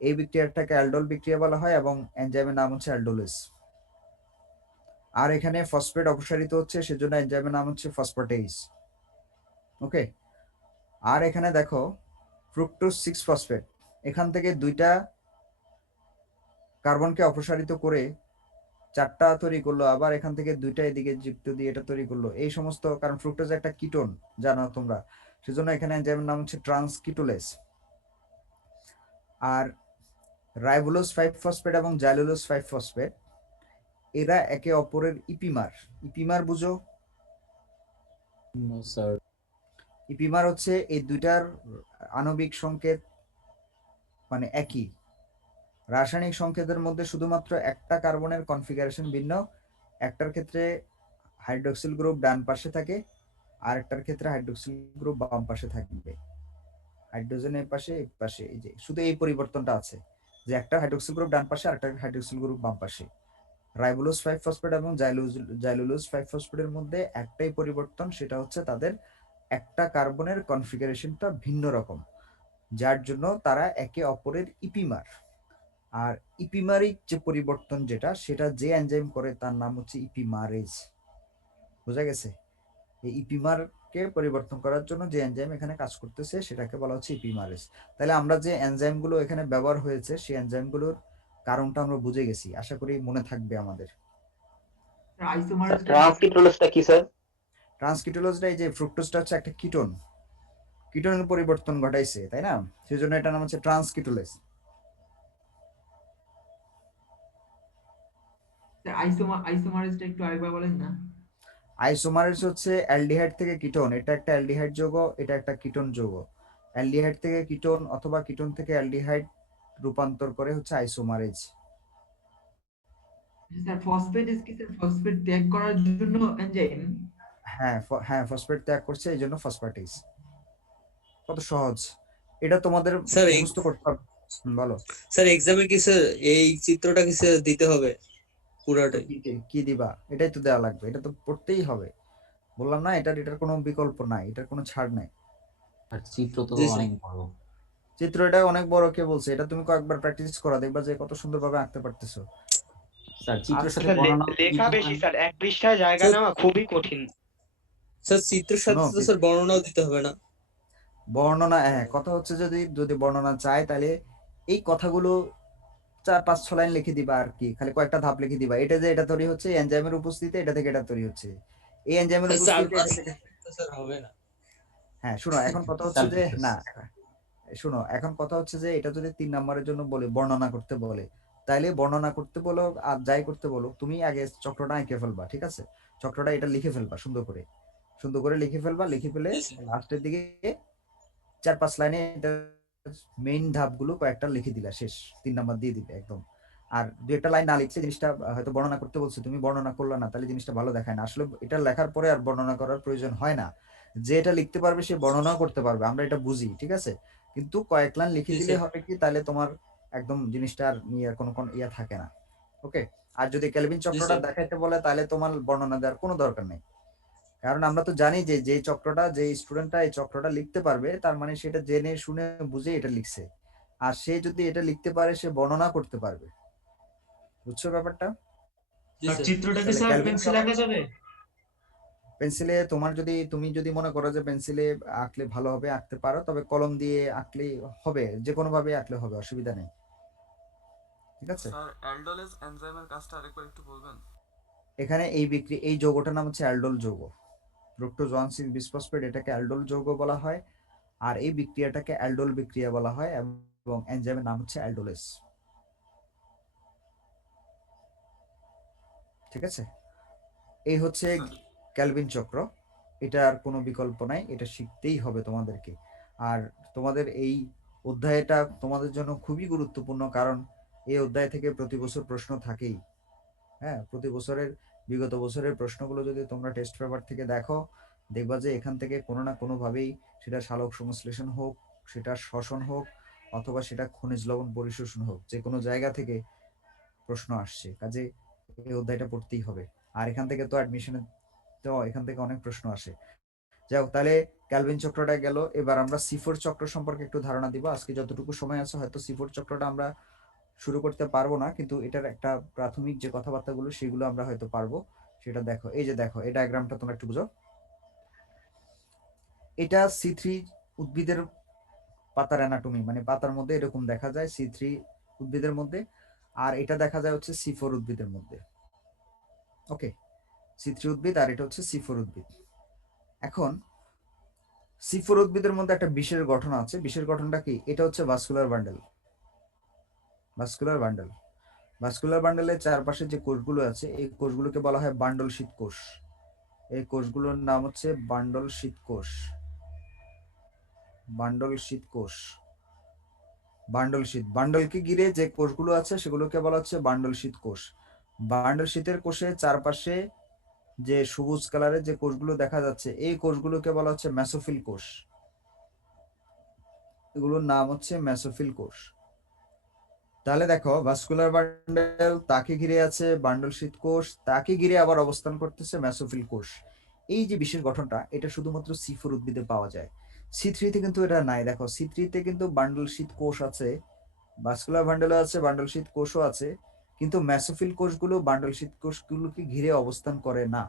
এই বিক্রিয়াটাকে অ্যালডোল বিক্রিয়া বলা হয় এবং এনজাইমের নাম হচ্ছে অ্যালডোলেস। আর এখানে ফসফেট অপসারিত হচ্ছে, সেজন্য এনজাইমের নাম হচ্ছে ফসফেটেজ। ওকে। আর এখানে দেখো ফ্রুক্টোজ 6 ফসফেট, এখান থেকে 2টা কার্বনকে অপসারিত করে 4টা তৈরি করলো, আবার এখান থেকে 2টা এদিকে যুক্ত দিয়ে এটা তৈরি করলো। এই সমস্ত, কারণ ফ্রুক্টোজ একটা কিটোন জানো তোমরা, সেজন্য এখানে এনজাইমের নাম হচ্ছে ট্রান্সকিটোলেস। আর রাইবোলোজ 5 ফসফেট এবং জাইলোলোজ 5 ফসফেট, এরা একে অপরের ইপিমার। ইপিমার বুঝো? No sir. ইপিমার হচ্ছে এই দুইটার আণবিক সংকেত মানে একই, রাসায়নিক সংকেতের মধ্যে শুধুমাত্র একটা কার্বনের কনফিগারেশন ভিন্ন। একটার ক্ষেত্রে হাইড্রোক্সিল গ্রুপ ডান পাশে থাকে, আর একটার ক্ষেত্রে হাইড্রোক্সিল গ্রুপ বাম পাশে থাকবে। হাইড্রোজেন এই পাশে, এই পাশে, এই যে শুধু এই পরিবর্তনটা আছে যে একটা হাইড্রোক্সিল গ্রুপ ডান পাশে আর একটা হাইড্রোক্সিল গ্রুপ বাম পাশে। রাইবোলোজ 5 ফসফেট এবং জাইলোলোজ 5 ফসফেটের মধ্যে একটাই পরিবর্তন, সেটা হচ্ছে তাদের একটা কার্বনের কনফিগারেশনটা ভিন্ন রকম, যার জন্য তারা একে অপরের ইপিমার। আর ইপিমারিক যে পরিবর্তন যেটা, সেটা যে এনজাইম করে তার নাম হচ্ছে ইপিমারেজ। বোঝা গেছে? এই ইপিমারকে পরিবর্তন করার জন্য যে এনজাইম এখানে কাজ করতেছে সেটাকে বলা হচ্ছে ইপিমারেজ। তাহলে আমরা যে এনজাইমগুলো এখানে ব্যবহার হয়েছে সেই এনজাইমগুলোর কারণটা আমরা বুঝে গেছি, আশা করি মনে থাকবে আমাদের। আইসোমারেজ ট্রান্সকিটোলেসটা কি স্যার? ট্রান্সকিটোলোজটা, এই যে ফ্রুক্টোজটা হচ্ছে একটা কিটোন, কিটোনের পরিবর্তন ঘটাইছে, তাই না? সেজন্য এটার নাম হচ্ছে ট্রান্সকিটোলেজ। আইসোমারেজটা একটু আরেকবার বলেন না। আইসোমারেজ হচ্ছে অ্যালডিহাইড থেকে কিটোন, এটা একটা অ্যালডিহাইড যৌগ, এটা একটা কিটোন যৌগ। অ্যালডিহাইড থেকে কিটোন অথবা কিটোন থেকে অ্যালডিহাইড রূপান্তর করে হচ্ছে আইসোমারেজ। স্যার ফসফেটেজ কি স্যার ফসফেট ত্যাগ করার জন্য এনজাইম? হ্যাঁ, ফসফেট ত্যাগ করছে, এই জন্য ফসফেটেজ। কত সহজ, এটা তোমাদের স্যার মুখস্থ করতে হবে। বলো। স্যার এক্সামে কি স্যার এই চিত্রটা কি স্যার দিতে হবে পুরাটাই? কি দিবা? এটাই তো দেওয়া লাগবে, এটা তো পড়তেই হবে। বললাম না, এটার কোনো বিকল্প নাই, এটার কোনো ছাড় নাই। আর চিত্র তো জি স্যার। অনেক বড়। চিত্র এটা অনেক বড়, কে বলছে? এটা তুমি কয়েকবার প্র্যাকটিস করো, দেখবা যে কত সুন্দরভাবে আঁকতে পারতেছো। স্যার চিত্রের সাথে স্যার বর্ণনা লেখা বেশি স্যার, এক পৃষ্ঠায় জায়গা স্যার- নেওয়া খুবই কঠিন। স্যার চিত্রের সাথে শোনো, তো স্যার বর্ণনাও দিতে হবে না? বর্ণনা, হ্যাঁ, কথা হচ্ছে যদি যদি বর্ণনা চায় তাহলে এই কথাগুলো 4-5-6 লাইন লিখে দিবা আর কি, খালি কয়েকটা ধাপ লিখে দিবা। এটা যে এটা তৈরি হচ্ছে এনজাইমের উপস্থিতিতে, এটা থেকে এটা তৈরি হচ্ছে, এই এনজাইমের চার উপস্থিতিতে পাঁচ এটা থেকে। তো স্যার হবে না। হ্যাঁ শোনো, এখন কথা হচ্ছে যে Self-defense. না, শোনো এখন কথা হচ্ছে যে এটা যদি 3 নম্বরের জন্য বলে বর্ণনা করতে বলে, তাইলে বর্ণনা করতে বলো আর যাই করতে বলো, তুমি আগে চক্রটা এঁকে ফেলবা, ঠিক আছে? চক্রটা এটা লিখে ফেলবা, সুন্দর করে লিখে ফেলবা। লিখে ফেলে জি স্যার। লাস্টের দিকে 4-5 লাইনে এটা মেইন ধাপগুলো কয়েকটা লিখে দিলা, শেষ, 3 নাম্বার দিয়ে দিবে একদম। আর 2-একটা লাইন না লিখলে জিনিসটা হয়তো বর্ণনা করতে বলছে, তুমি বর্ণনা করলা না, তাহলে জিনিসটা ভালো দেখায় না। আসলে এটা লেখার পরে আর বর্ণনা করার প্রয়োজন হয় না, যে এটা লিখতে পারবে সে বর্ণনাও করতে পারবে, আমরা এটা বুঝি, ঠিক আছে? কিন্তু কয়েক লাইন লিখে জি দিলে স্যার। হবে কি, তাহলে তোমার একদম জিনিসটা আর নিয়ে কোনো ইয়া থাকে না। ওকে। আর যদি কেলভিন চক্রটা স্যার। দেখাইতে বলে, তাহলে তোমার বর্ণনা দেওয়ার কোনো দরকার নেই, কারণ আমরা তো জানি যে যে চক্রটা, যে স্টুডেন্টটা এই চক্রটা লিখতে পারবে, তার মানে সেটা জেনে শুনে বুঝে এটা লিখছে। আর সে যদি এটা লিখতে পারে, সে বর্ণনা করতে পারবে। বুঝছো ব্যাপারটা? জি স্যার। চিত্রটা কি তাহলে স্যার ক্যালভিন পেন্সিল আঁকা যাবে? পেন্সিলে তুমি যদি মনে করো যে পেন্সিলে আঁকলে ভালো হবে, আঁকতে পারো, তবে কলম দিয়ে আঁকলে হবে, যে কোনো ভাবে আঁকলে হবে, অসুবিধা নেই, ঠিক আছে? স্যার অ্যালডোলেজ এনজাইমের কাজটা আরেকবার একটু বলবেন? এখানে এই যৌগটার নাম হচ্ছে অ্যালডোল যৌগ। ফ্রুক্টোজ 1,6 বিসফসফেট, এটাকে অ্যালডোল যৌগ বলা হয়। আর এই বিক্রিয়াটাকে অ্যালডোল বিক্রিয়া বলা হয়, এবং এনজাইমের নাম হচ্ছে অ্যালডোলেস। ঠিক আছে? এই হচ্ছে ক্যালভিন চক্র, এটার কোনো বিকল্প নাই, এটা শিখতেই হবে তোমাদেরকে। আর তোমাদের এই অধ্যায়টা তোমাদের জন্য খুবই গুরুত্বপূর্ণ, কারণ এই অধ্যায় থেকে প্রতি বছর প্রশ্ন থাকেই। হ্যাঁ, প্রতি বছরের বিগত বছরের প্রশ্নগুলো যদি তোমরা টেস্ট পেপার থেকে দেখো, দেখবা যে এখান থেকে কোনো না কোনো ভাবেই, সেটা সালোক সংশ্লেষণ হোক, সেটা শ্বসন হোক, অথবা সেটা খনিজ লবণ পরিশোষণ হোক, যে কোনো জায়গা থেকে প্রশ্ন আসছে। কাজে এই অধ্যায়টা পড়তেই হবে। আর এখান থেকে তো অ্যাডমিশনে তো এখান থেকে অনেক প্রশ্ন আসে। যাই হোক, তাহলে ক্যালভিন চক্রটা গেল। এবার আমরা C4 চক্র সম্পর্কে একটু ধারণা দিব। আজকে যতটুকু সময় আছে হয়তো C4 চক্রটা আমরা শুরু করতে পারবো না, কিন্তু এটার একটা প্রাথমিক যে কথাবার্তাগুলো সেগুলো আমরা হয়তো পারবো। সেটা দেখো, এই যে দেখো এই ডায়াগ্রামটা তোমরা একটু বুঝো। এটা C3 উদ্ভিদের পাতার অ্যানাটমি, মানে পাতার মধ্যে এরকম দেখা যায় C3 উদ্ভিদের মধ্যে, আর এটা দেখা যায় হচ্ছে C4 উদ্ভিদের মধ্যে। ওকে, C3 উদ্ভিদ আর এটা হচ্ছে C4 উদ্ভিদ। এখন C4 উদ্ভিদের মধ্যে একটা বিশেষ গঠন আছে। বিশেষ গঠনটা কি? এটা হচ্ছে vascular bundle. Vascular bundle, vascular বান্ডেলের চারপাশে যে কোষগুলো আছে, এই কোষগুলোকে বলা হয় বান্ডল শীত কোষ। এই কোষগুলোর নাম হচ্ছে বান্ডল শীত কোষ। বান্ডল শীত কোষ, বান্ডল শীত, বান্ডলকে ঘিরে যে কোষগুলো আছে সেগুলোকে বলা হচ্ছে বান্ডল শীত কোষ। বান্ডল শীতের কোষের চারপাশে যে সবুজ কালারের যে কোষগুলো দেখা যাচ্ছে, এই কোষগুলোকে বলা হচ্ছে মেসোফিল কোষ। এগুলোর নাম হচ্ছে মেসোফিল কোষ। তাহলে দেখো, ভাস্কুলার বান্ডেল, তাকে ঘিরে আছে বান্ডল শীত কোষ, তাকে ঘিরে আবার অবস্থান করতেছে মেসোফিল কোষ। এই যে বিশেষ গঠনটা, এটা শুধুমাত্র C4 উদ্ভিদে পাওয়া যায়। C3 তে কিন্তু এটা নাই। দেখো, C3 তে কিন্তু বান্ডল শীত কোষ আছে, ভাস্কুলার বান্ডেলও আছে, বান্ডল শীত কোষও আছে, কিন্তু মেসোফিল কোষগুলো বান্ডল শীত কোষগুলোকে ঘিরে অবস্থান করে না।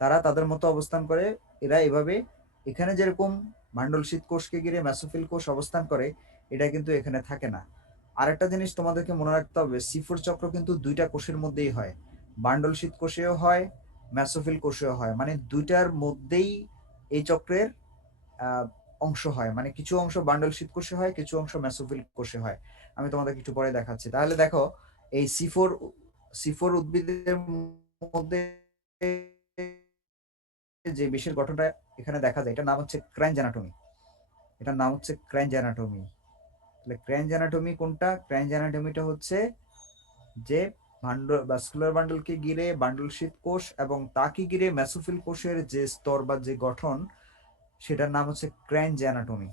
তারা তাদের মতো অবস্থান করে। এরা এভাবে, এখানে যেরকম বান্ডল শীত কোষকে ঘিরে মেসোফিল কোষ অবস্থান করে, এটা কিন্তু এখানে থাকে না। আরেকটা জিনিস তোমাদেরকে মনে রাখতে হবে, C4 চক্র কিন্তু দুইটা কোষের মধ্যেই হয়, বান্ডল শীত কোষেও হয়, মেসোফিল কোষেও হয়, মানে দুইটার মধ্যেই এই চক্রের অংশ হয়। মানে কিছু অংশ বান্ডল শীত কোষে হয়, কিছু অংশ মেসোফিল কোষে হয়। আমি তোমাদেরকে একটু পরে দেখাচ্ছি। তাহলে দেখো, এই C4 উদ্ভিদের মধ্যে যে বিশেষ গঠনটা এখানে দেখা যায়, এটার নাম হচ্ছে ক্র্যাঞ্জ অ্যানাটমি। এটার নাম হচ্ছে ক্র্যাঞ্জ অ্যানাটমি। তাহলে ক্র্যাঞ্জ অ্যানাটমি কোনটা? ক্র্যাঞ্জ অ্যানাটমিটা হচ্ছে যে ভাস্কুলার বান্ডলকে ঘিরে বান্ডল শীত কোষ এবং তাকে ঘিরে মেসোফিল কোষের যে স্তর বা যে গঠন, সেটার নাম হচ্ছে ক্র্যাঞ্জ অ্যানাটমি।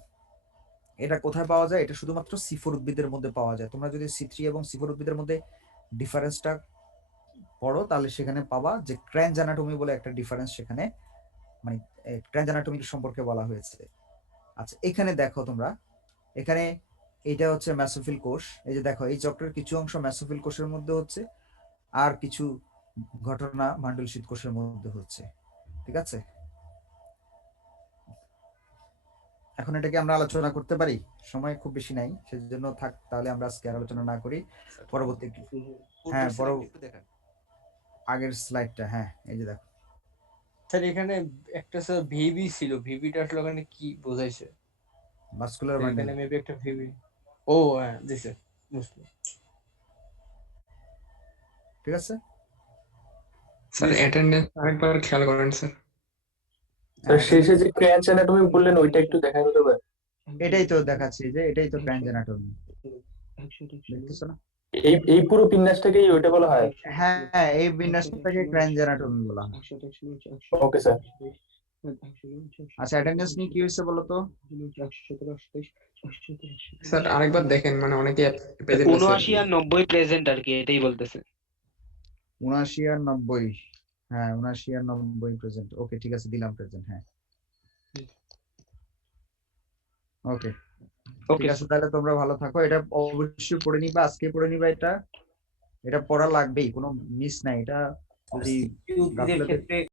এটা কোথায় পাওয়া যায়? এটা শুধুমাত্র C4 উদ্ভিদের মধ্যে পাওয়া যায়। তোমরা যদি C3 এবং C4 উদ্ভিদের মধ্যে ডিফারেন্সটা পড়ো, তাহলে সেখানে পাবা যে ক্র্যাঞ্জ অ্যানাটমি বলে একটা ডিফারেন্স সেখানে, মানে ক্র্যাঞ্জ অ্যানাটমি সম্পর্কে বলা হয়েছে। আচ্ছা, এখানে দেখো তোমরা, এখানে এটা হচ্ছে মেসোফিল কোষ। এই যে দেখো, এই চক্রের কিছু অংশ মেসোফিল কোষের মধ্যে হচ্ছে, আর কিছু ঘটনা বান্ডল শীত কোষের মধ্যে হচ্ছে। ঠিক আছে, এখন এটাকে আমরা আলোচনা করতে পারি? সময় খুব বেশি নাই, সেজন্য থাক, তাহলে আমরা আজকে আলোচনা না করি, পরবর্তী। হ্যাঁ, আগের স্লাইডটা, হ্যাঁ, এই যে দেখো। স্যার এখানে একটা স্যার ভিবি ছিল, ভিবিটা আসলে ওখানে কি বোঝাইছে? ভাস্কুলার বান্ডেল, এখানে মেবি একটা ভিবি। ও হ্যাঁ, জি স্যার, বুঝলাম। ঠিক আছে স্যার অ্যাটেন্ডেন্স আরেকবার খেয়াল করেন স্যার। স্যার, শেষে যে ক্র্যাঞ্চ অ্যানাটমি বললেন ওইটা একটু দেখা যেতে পারে? এটাই তো দেখাচ্ছি, যে এটাই তো ক্র্যাঞ্জ অ্যানাটমি, দেখতেছো না? এই পুরো বিন্যাসটাকেই ওইটা বলা হয়? হ্যাঁ, এই বিন্যাসটাকে ক্র্যাঞ্জ অ্যানাটমি বলা হয়। Okay sir. আচ্ছা, অ্যাটেন্ডেন্স নিয়ে কি হয়েছে বলো তো? স্যার আরেকবার দেখেন, মানে অনেকে 79 আর 90 প্রেজেন্ট আর কি, এটাই বলতেছে। 79 আর 90, হ্যাঁ 79 আর 90 প্রেজেন্ট। ওকে, ঠিক আছে, দিলাম প্রেজেন্ট। হ্যাঁ, ওকে, ঠিক আছে। তাহলে তোমরা ভালো থাকো, এটা অবশ্যই পড়ে নিবা, আজকে পড়ে নিবা। এটা পড়া লাগবেই, কোনো মিস নাই। এটা যদি উদ্ভিদের ক্ষেত্রে